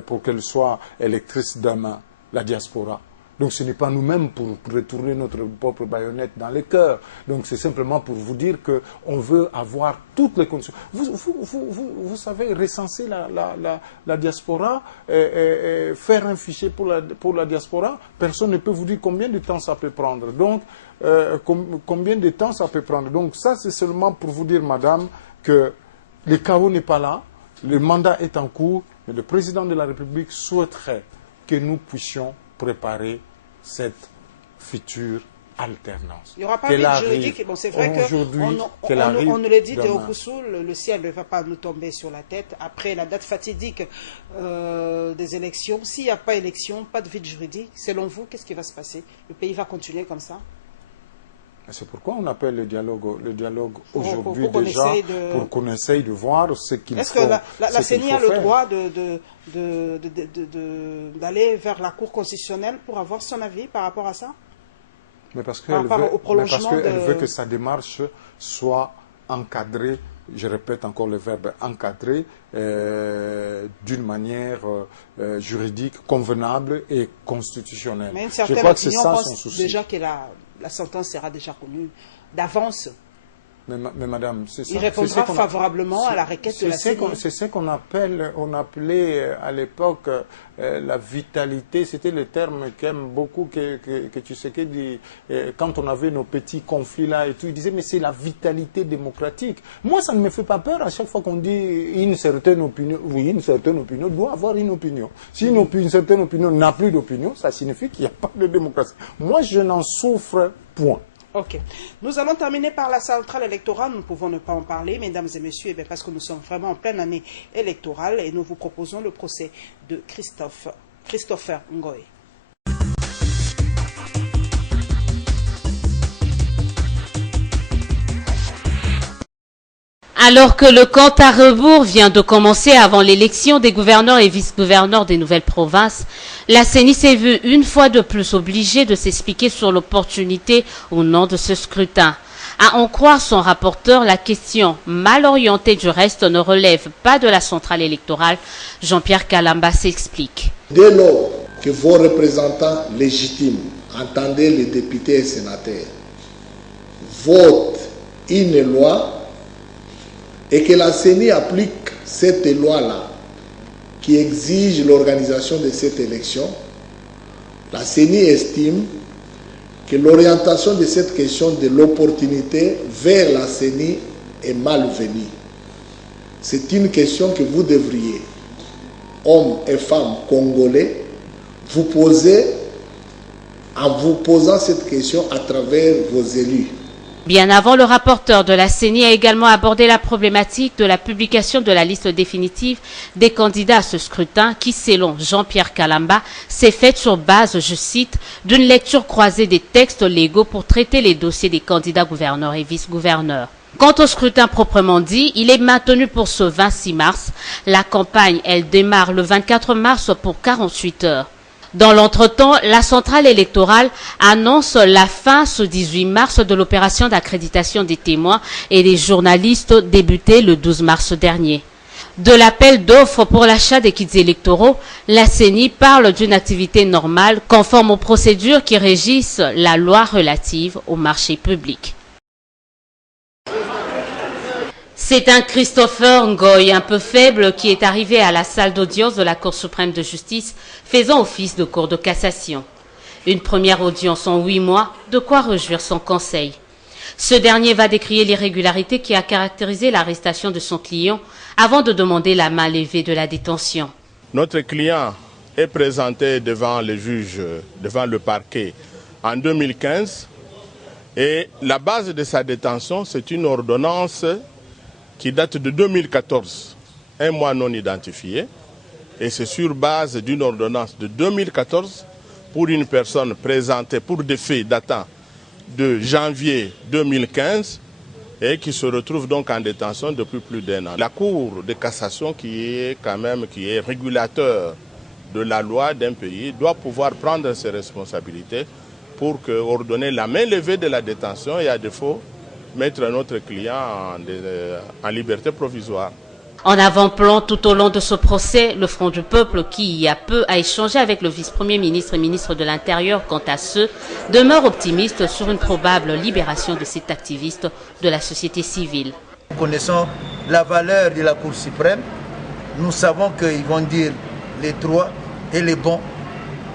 pour qu'elle soit électrice demain, la diaspora? Donc ce n'est pas nous-mêmes pour retourner notre propre baïonnette dans les cœurs. Donc c'est simplement pour vous dire qu'on veut avoir toutes les conditions. Vous savez, recenser la diaspora, faire un fichier pour la diaspora, personne ne peut vous dire combien de temps ça peut prendre. Donc, combien de temps ça peut prendre. Donc ça, c'est seulement pour vous dire, madame, que le chaos n'est pas là, le mandat est en cours, mais le président de la République souhaiterait que nous puissions préparer cette future alternance. Il n'y aura pas de juridique. Bon, c'est vrai qu'on nous le dit de Onkoussou, le ciel ne va pas nous tomber sur la tête. Après la date fatidique des élections, s'il n'y a pas élection, pas de vide juridique, selon vous, qu'est-ce qui va se passer? Le pays va continuer comme ça? C'est pourquoi on appelle le dialogue aujourd'hui déjà, pour qu'on essaye de voir ce qu'il faut. Est-ce que la CENI a le droit d'aller vers la Cour constitutionnelle pour avoir son avis par rapport à ça? Mais parce qu'elle veut que sa démarche soit encadrer, je répète encore le verbe encadrer, d'une manière juridique convenable et constitutionnelle. Mais une certaine opinion pense déjà que la sentence sera déjà connue d'avance. Mais madame, c'est ça. Il répondra favorablement à la requête de la CENI. C'est ce qu'on appelait à l'époque la vitalité. C'était le terme qu'aime beaucoup, que Tshisekedi dit, quand on avait nos petits conflits là et tout, il disait, mais c'est la vitalité démocratique. Moi, ça ne me fait pas peur à chaque fois qu'on dit une certaine opinion. Oui, une certaine opinion doit avoir une opinion. Si une certaine opinion n'a plus d'opinion, ça signifie qu'il n'y a pas de démocratie. Moi, je n'en souffre point. Ok. Nous allons terminer par la centrale électorale. Nous ne pouvons ne pas en parler, mesdames et messieurs, parce que nous sommes vraiment en pleine année électorale et nous vous proposons le procès de Christopher Ngoy. Alors que le compte à rebours vient de commencer avant l'élection des gouverneurs et vice-gouverneurs des nouvelles provinces, la CENI s'est vue une fois de plus obligée de s'expliquer sur l'opportunité ou non de ce scrutin. À en croire son rapporteur, la question, mal orientée du reste, ne relève pas de la centrale électorale. Jean-Pierre Kalamba s'explique. Dès lors que vos représentants légitimes, entendez les députés et sénateurs, votent une loi et que la CENI applique cette loi-là qui exige l'organisation de cette élection, la CENI estime que l'orientation de cette question de l'opportunité vers la CENI est malvenue. C'est une question que vous devriez, hommes et femmes congolais, vous poser en vous posant cette question à travers vos élus. Bien avant, le rapporteur de la CENI a également abordé la problématique de la publication de la liste définitive des candidats à ce scrutin qui, selon Jean-Pierre Kalamba, s'est faite sur base, je cite, d'une lecture croisée des textes légaux pour traiter les dossiers des candidats gouverneurs et vice-gouverneurs. Quant au scrutin proprement dit, il est maintenu pour ce 26 mars. La campagne, elle démarre le 24 mars pour 48 heures. Dans l'entretemps, la centrale électorale annonce la fin ce 18 mars de l'opération d'accréditation des témoins et des journalistes débutée le 12 mars dernier. De l'appel d'offres pour l'achat des kits électoraux, la CENI parle d'une activité normale conforme aux procédures qui régissent la loi relative au marché public. C'est un Christopher Ngoy un peu faible qui est arrivé à la salle d'audience de la Cour suprême de justice faisant office de cour de cassation. Une première audience en 8 mois, de quoi réjouir son conseil. Ce dernier va décrier l'irrégularité qui a caractérisé l'arrestation de son client avant de demander la main levée de la détention. Notre client est présenté devant le juge, devant le parquet en 2015 et la base de sa détention, c'est une ordonnance qui date de 2014, un mois non identifié, et c'est sur base d'une ordonnance de 2014 pour une personne présentée pour des faits datant de janvier 2015 et qui se retrouve donc en détention depuis plus d'1 an. La Cour de cassation qui est régulateur de la loi d'un pays doit pouvoir prendre ses responsabilités pour ordonner la main levée de la détention et à défaut mettre notre client en liberté provisoire. En avant-plan, tout au long de ce procès, le Front du Peuple, qui il y a peu a échangé avec le vice-premier ministre et ministre de l'Intérieur quant à ce, demeure optimiste sur une probable libération de cet activiste de la société civile. Nous connaissons la valeur de la Cour suprême. Nous savons qu'ils vont dire les droits et les bons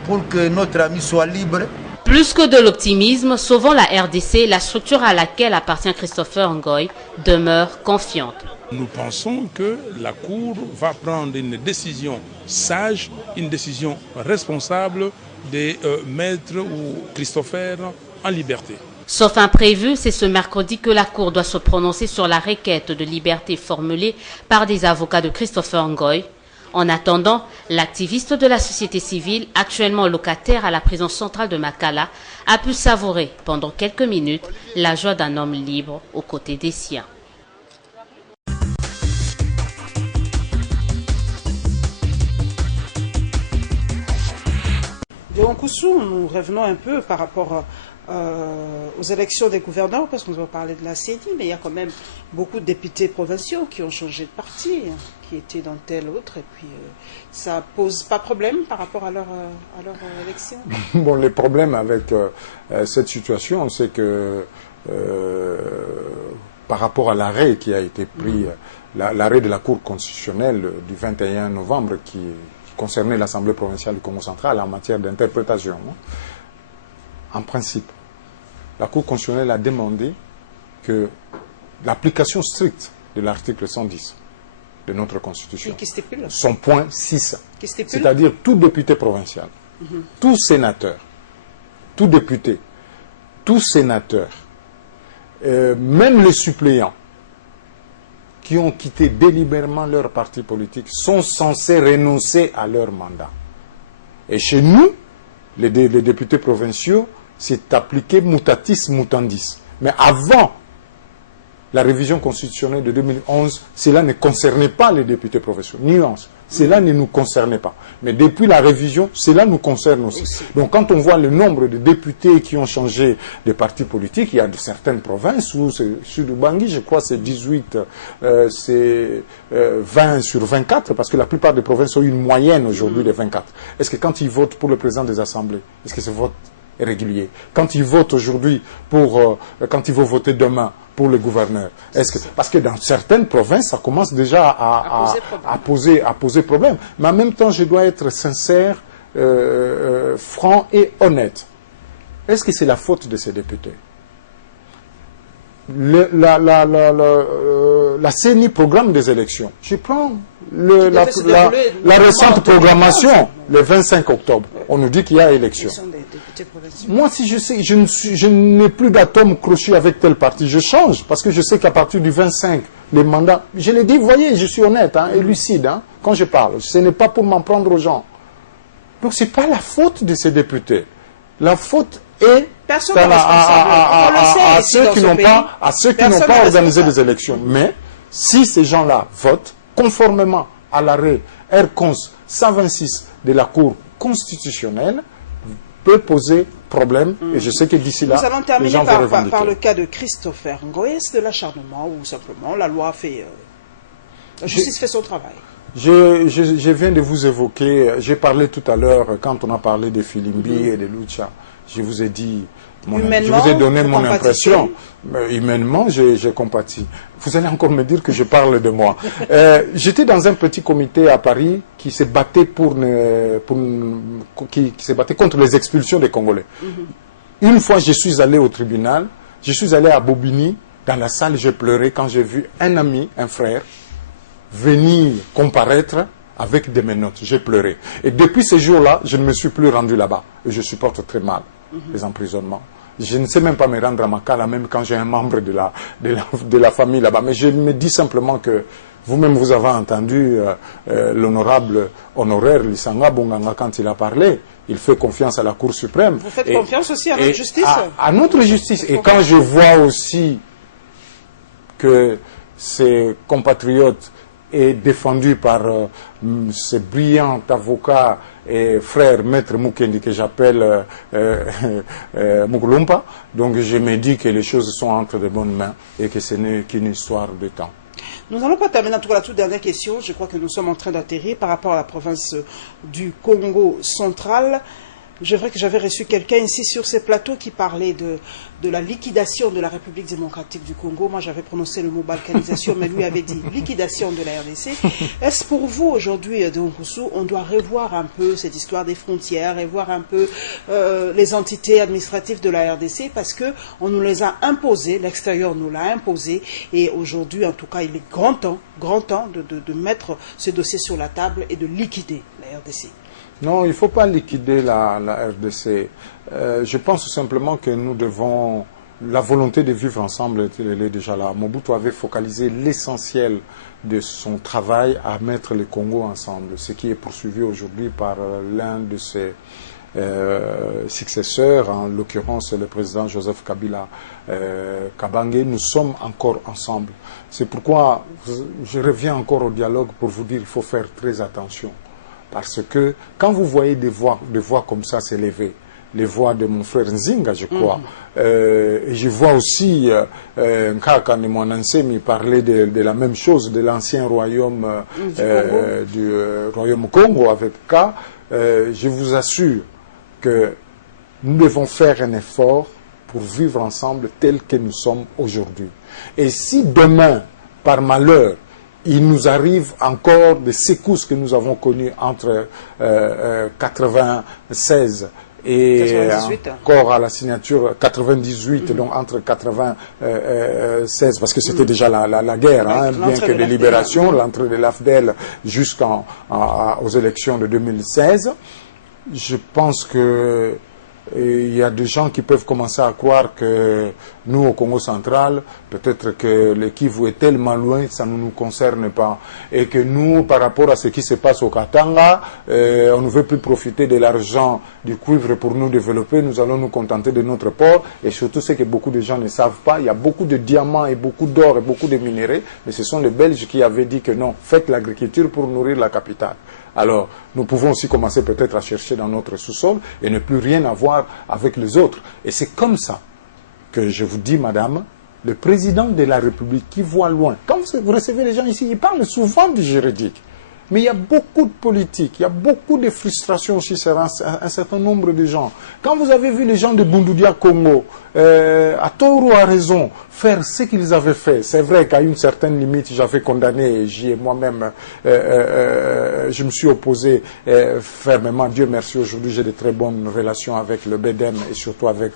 pour que notre ami soit libre. Plus que de l'optimisme, sauvant la RDC, la structure à laquelle appartient Christopher Ngoy demeure confiante. Nous pensons que la Cour va prendre une décision sage, une décision responsable de mettre Christopher en liberté. Sauf imprévu, c'est ce mercredi que la Cour doit se prononcer sur la requête de liberté formulée par des avocats de Christopher Ngoy. En attendant, l'activiste de la société civile, actuellement locataire à la prison centrale de Makala, a pu savourer pendant quelques minutes la joie d'un homme libre aux côtés des siens. Donc, Nkoussou, nous revenons un peu par rapport aux élections des gouverneurs, parce qu'on va parler de la CENI, mais il y a quand même beaucoup de députés provinciaux qui ont changé de parti, qui étaient dans tel autre, et puis ça pose pas problème par rapport à leur élection. Bon, les problèmes avec cette situation, c'est que par rapport à l'arrêt qui a été pris, l'arrêt de la Cour constitutionnelle du 21 novembre qui concernait l'Assemblée provinciale du Congo central en matière d'interprétation, en principe, la Cour constitutionnelle a demandé que l'application stricte de l'article 110 de notre Constitution, son point 6, c'est-à-dire tout député provincial, tout sénateur, tout député, tout sénateur, même les suppléants qui ont quitté délibérément leur parti politique sont censés renoncer à leur mandat. Et chez nous, les députés provinciaux, c'est appliqué mutatis mutandis. Mais avant la révision constitutionnelle de 2011, cela ne concernait pas les députés provinciaux. Nuance. Cela ne nous concernait pas. Mais depuis la révision, cela nous concerne aussi. Donc quand on voit le nombre de députés qui ont changé de parti politique, il y a de certaines provinces où, sud Bangui, je crois c'est 18, c'est 20 sur 24, parce que la plupart des provinces ont une moyenne aujourd'hui de 24. Est-ce que quand ils votent pour le président des assemblées, est-ce que ce vote est régulier? Quand ils votent aujourd'hui quand ils vont voter demain pour le gouverneur, parce que dans certaines provinces, ça commence déjà à poser problème. Mais en même temps, je dois être sincère, franc et honnête. Est-ce que c'est la faute de ces députés? La CENI programme des élections. Je prends la récente programmation, le 25 octobre. On nous dit qu'il y a élection. Moi, si je sais, je n'ai plus d'atome crochu avec tel parti, je change, parce que je sais qu'à partir du 25, les mandats, je l'ai dit, vous voyez, je suis honnête et lucide quand je parle. Ce n'est pas pour m'en prendre aux gens. Donc, ce n'est pas la faute de ces députés. La faute est à ceux qui n'ont pas organisé des élections. Mais si ces gens-là votent conformément à l'arrêt R-Cons 126 de la Cour constitutionnelle, peut poser problème. Et je sais que d'ici là, nous allons terminer les gens vont revendiquer. par le cas de Christopher Ngoé, de l'acharnement ou simplement la loi fait... la justice fait son travail. Je viens de vous évoquer, j'ai parlé tout à l'heure, quand on a parlé de Filimbi et de Lucha, je vous ai dit, je vous ai donné mon impression. Humainement, j'ai compati. Vous allez encore me dire que je parle de moi. J'étais dans un petit comité à Paris qui se battait qui se battait contre les expulsions des Congolais. Une fois, je suis allé au tribunal, je suis allé à Bobigny, dans la salle, j'ai pleuré quand j'ai vu un ami, un frère, venir comparaître avec des menottes. J'ai pleuré. Et depuis ce jour-là, je ne me suis plus rendu là-bas. Et je supporte très mal les emprisonnements. Je ne sais même pas me rendre à Makala, même quand j'ai un membre de la famille là-bas. Mais je me dis simplement que vous-même, vous avez entendu l'honorable honoraire Lissanga Bonganga quand il a parlé. Il fait confiance à la Cour suprême. Vous faites confiance aussi à notre justice? À notre justice. Et quand je vois aussi que ces compatriotes est défendu par ce brillant avocat et frère maître Mukendi que j'appelle Mukulumpa. Donc je me dis que les choses sont entre de bonnes mains et que ce n'est qu'une histoire de temps. Nous n'allons pas terminer en tout cas la toute dernière question. Je crois que nous sommes en train d'atterrir par rapport à la province du Congo central. Je vrai que j'avais reçu quelqu'un ici sur ces plateaux qui parlait de la liquidation de la République démocratique du Congo. Moi, j'avais prononcé le mot balkanisation, mais lui avait dit liquidation de la RDC. Est-ce pour vous, aujourd'hui, de Nkoussou, on doit revoir un peu cette histoire des frontières et voir un peu les entités administratives de la RDC parce qu'on nous les a imposées, l'extérieur nous l'a imposé, et aujourd'hui, en tout cas, il est grand temps de mettre ce dossier sur la table et de liquider la RDC. Non, il ne faut pas liquider la RDC. Je pense simplement que nous devons... La volonté de vivre ensemble, elle est déjà là. Mobutu avait focalisé l'essentiel de son travail à mettre le Congo ensemble, ce qui est poursuivi aujourd'hui par l'un de ses successeurs, en l'occurrence le président Joseph Kabila Kabange. Nous sommes encore ensemble. C'est pourquoi je reviens encore au dialogue pour vous dire qu'il faut faire très attention. Parce que quand vous voyez des voix comme ça s'élever, les voix de mon frère Nzinga, je crois, et je vois aussi Nkaka Nimwanansemi parler de la même chose, de l'ancien royaume du royaume Congo avec K, je vous assure que nous devons faire un effort pour vivre ensemble tel que nous sommes aujourd'hui. Et si demain, par malheur, il nous arrive encore des secousses que nous avons connues entre 96 et 98. Encore à la signature 98, donc entre 96, parce que c'était déjà la guerre, hein, bien que de libération, l'entrée de l'AFDEL jusqu'aux élections de 2016. Je pense que il y a des gens qui peuvent commencer à croire que nous, au Congo central, peut-être que le Kivu est tellement loin, ça ne nous concerne pas. Et que nous, par rapport à ce qui se passe au Katanga, on ne veut plus profiter de l'argent du cuivre pour nous développer, nous allons nous contenter de notre port. Et surtout, ce que beaucoup de gens ne savent pas, il y a beaucoup de diamants et beaucoup d'or et beaucoup de minéraux, mais ce sont les Belges qui avaient dit que non, faites l'agriculture pour nourrir la capitale. Alors, nous pouvons aussi commencer peut-être à chercher dans notre sous-sol et ne plus rien avoir avec les autres. Et c'est comme ça que je vous dis, madame, le président de la République qui voit loin, quand vous recevez les gens ici, ils parlent souvent du juridique. Mais il y a beaucoup de politique, il y a beaucoup de frustration aussi sur un certain nombre de gens. Quand vous avez vu les gens de Bundoudia Congo, à tort ou à raison, faire ce qu'ils avaient fait, c'est vrai qu'à une certaine limite, j'avais condamné, j'y ai moi-même, je me suis opposé fermement. Dieu merci, aujourd'hui j'ai de très bonnes relations avec le BEDEM et surtout avec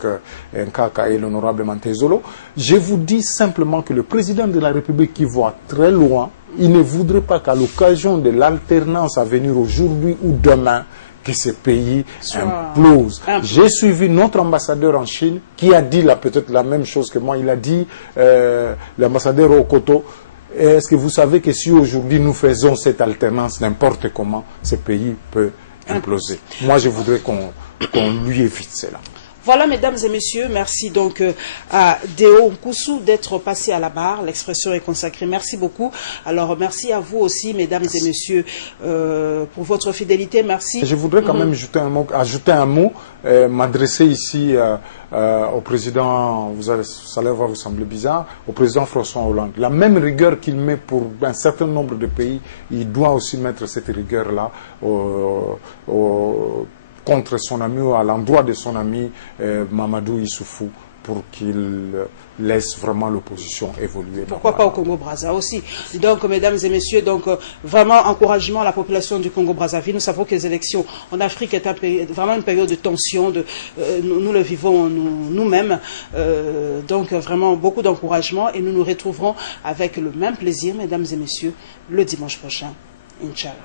Nkaka et l'honorable Mantezolo. Je vous dis simplement que le président de la République qui voit très loin, il ne voudrait pas qu'à l'occasion de l'alternance à venir aujourd'hui ou demain, que ce pays implose. J'ai suivi notre ambassadeur en Chine qui a dit peut-être la même chose que moi. Il a dit, l'ambassadeur Okoto, est-ce que vous savez que si aujourd'hui nous faisons cette alternance n'importe comment, ce pays peut imploser. Moi, je voudrais qu'on lui évite cela. Voilà, mesdames et messieurs, merci donc à Deo Nkusu d'être passé à la barre. L'expression est consacrée. Merci beaucoup. Alors, merci à vous aussi, mesdames et messieurs, pour votre fidélité. Merci. Je voudrais quand même ajouter un mot, m'adresser ici au président, ça va vous sembler bizarre, au président François Hollande. La même rigueur qu'il met pour un certain nombre de pays, il doit aussi mettre cette rigueur-là contre son ami ou à l'endroit de son ami Mamadou Issoufou pour qu'il laisse vraiment l'opposition évoluer. Pourquoi pas au Congo-Brazza aussi. Donc, mesdames et messieurs, donc, vraiment encouragement à la population du Congo-Brazzaville. Nous savons que les élections en Afrique est vraiment une période de tension. Nous le vivons nous-mêmes. Donc, vraiment beaucoup d'encouragement et nous nous retrouverons avec le même plaisir, mesdames et messieurs, le dimanche prochain. Inch'Allah.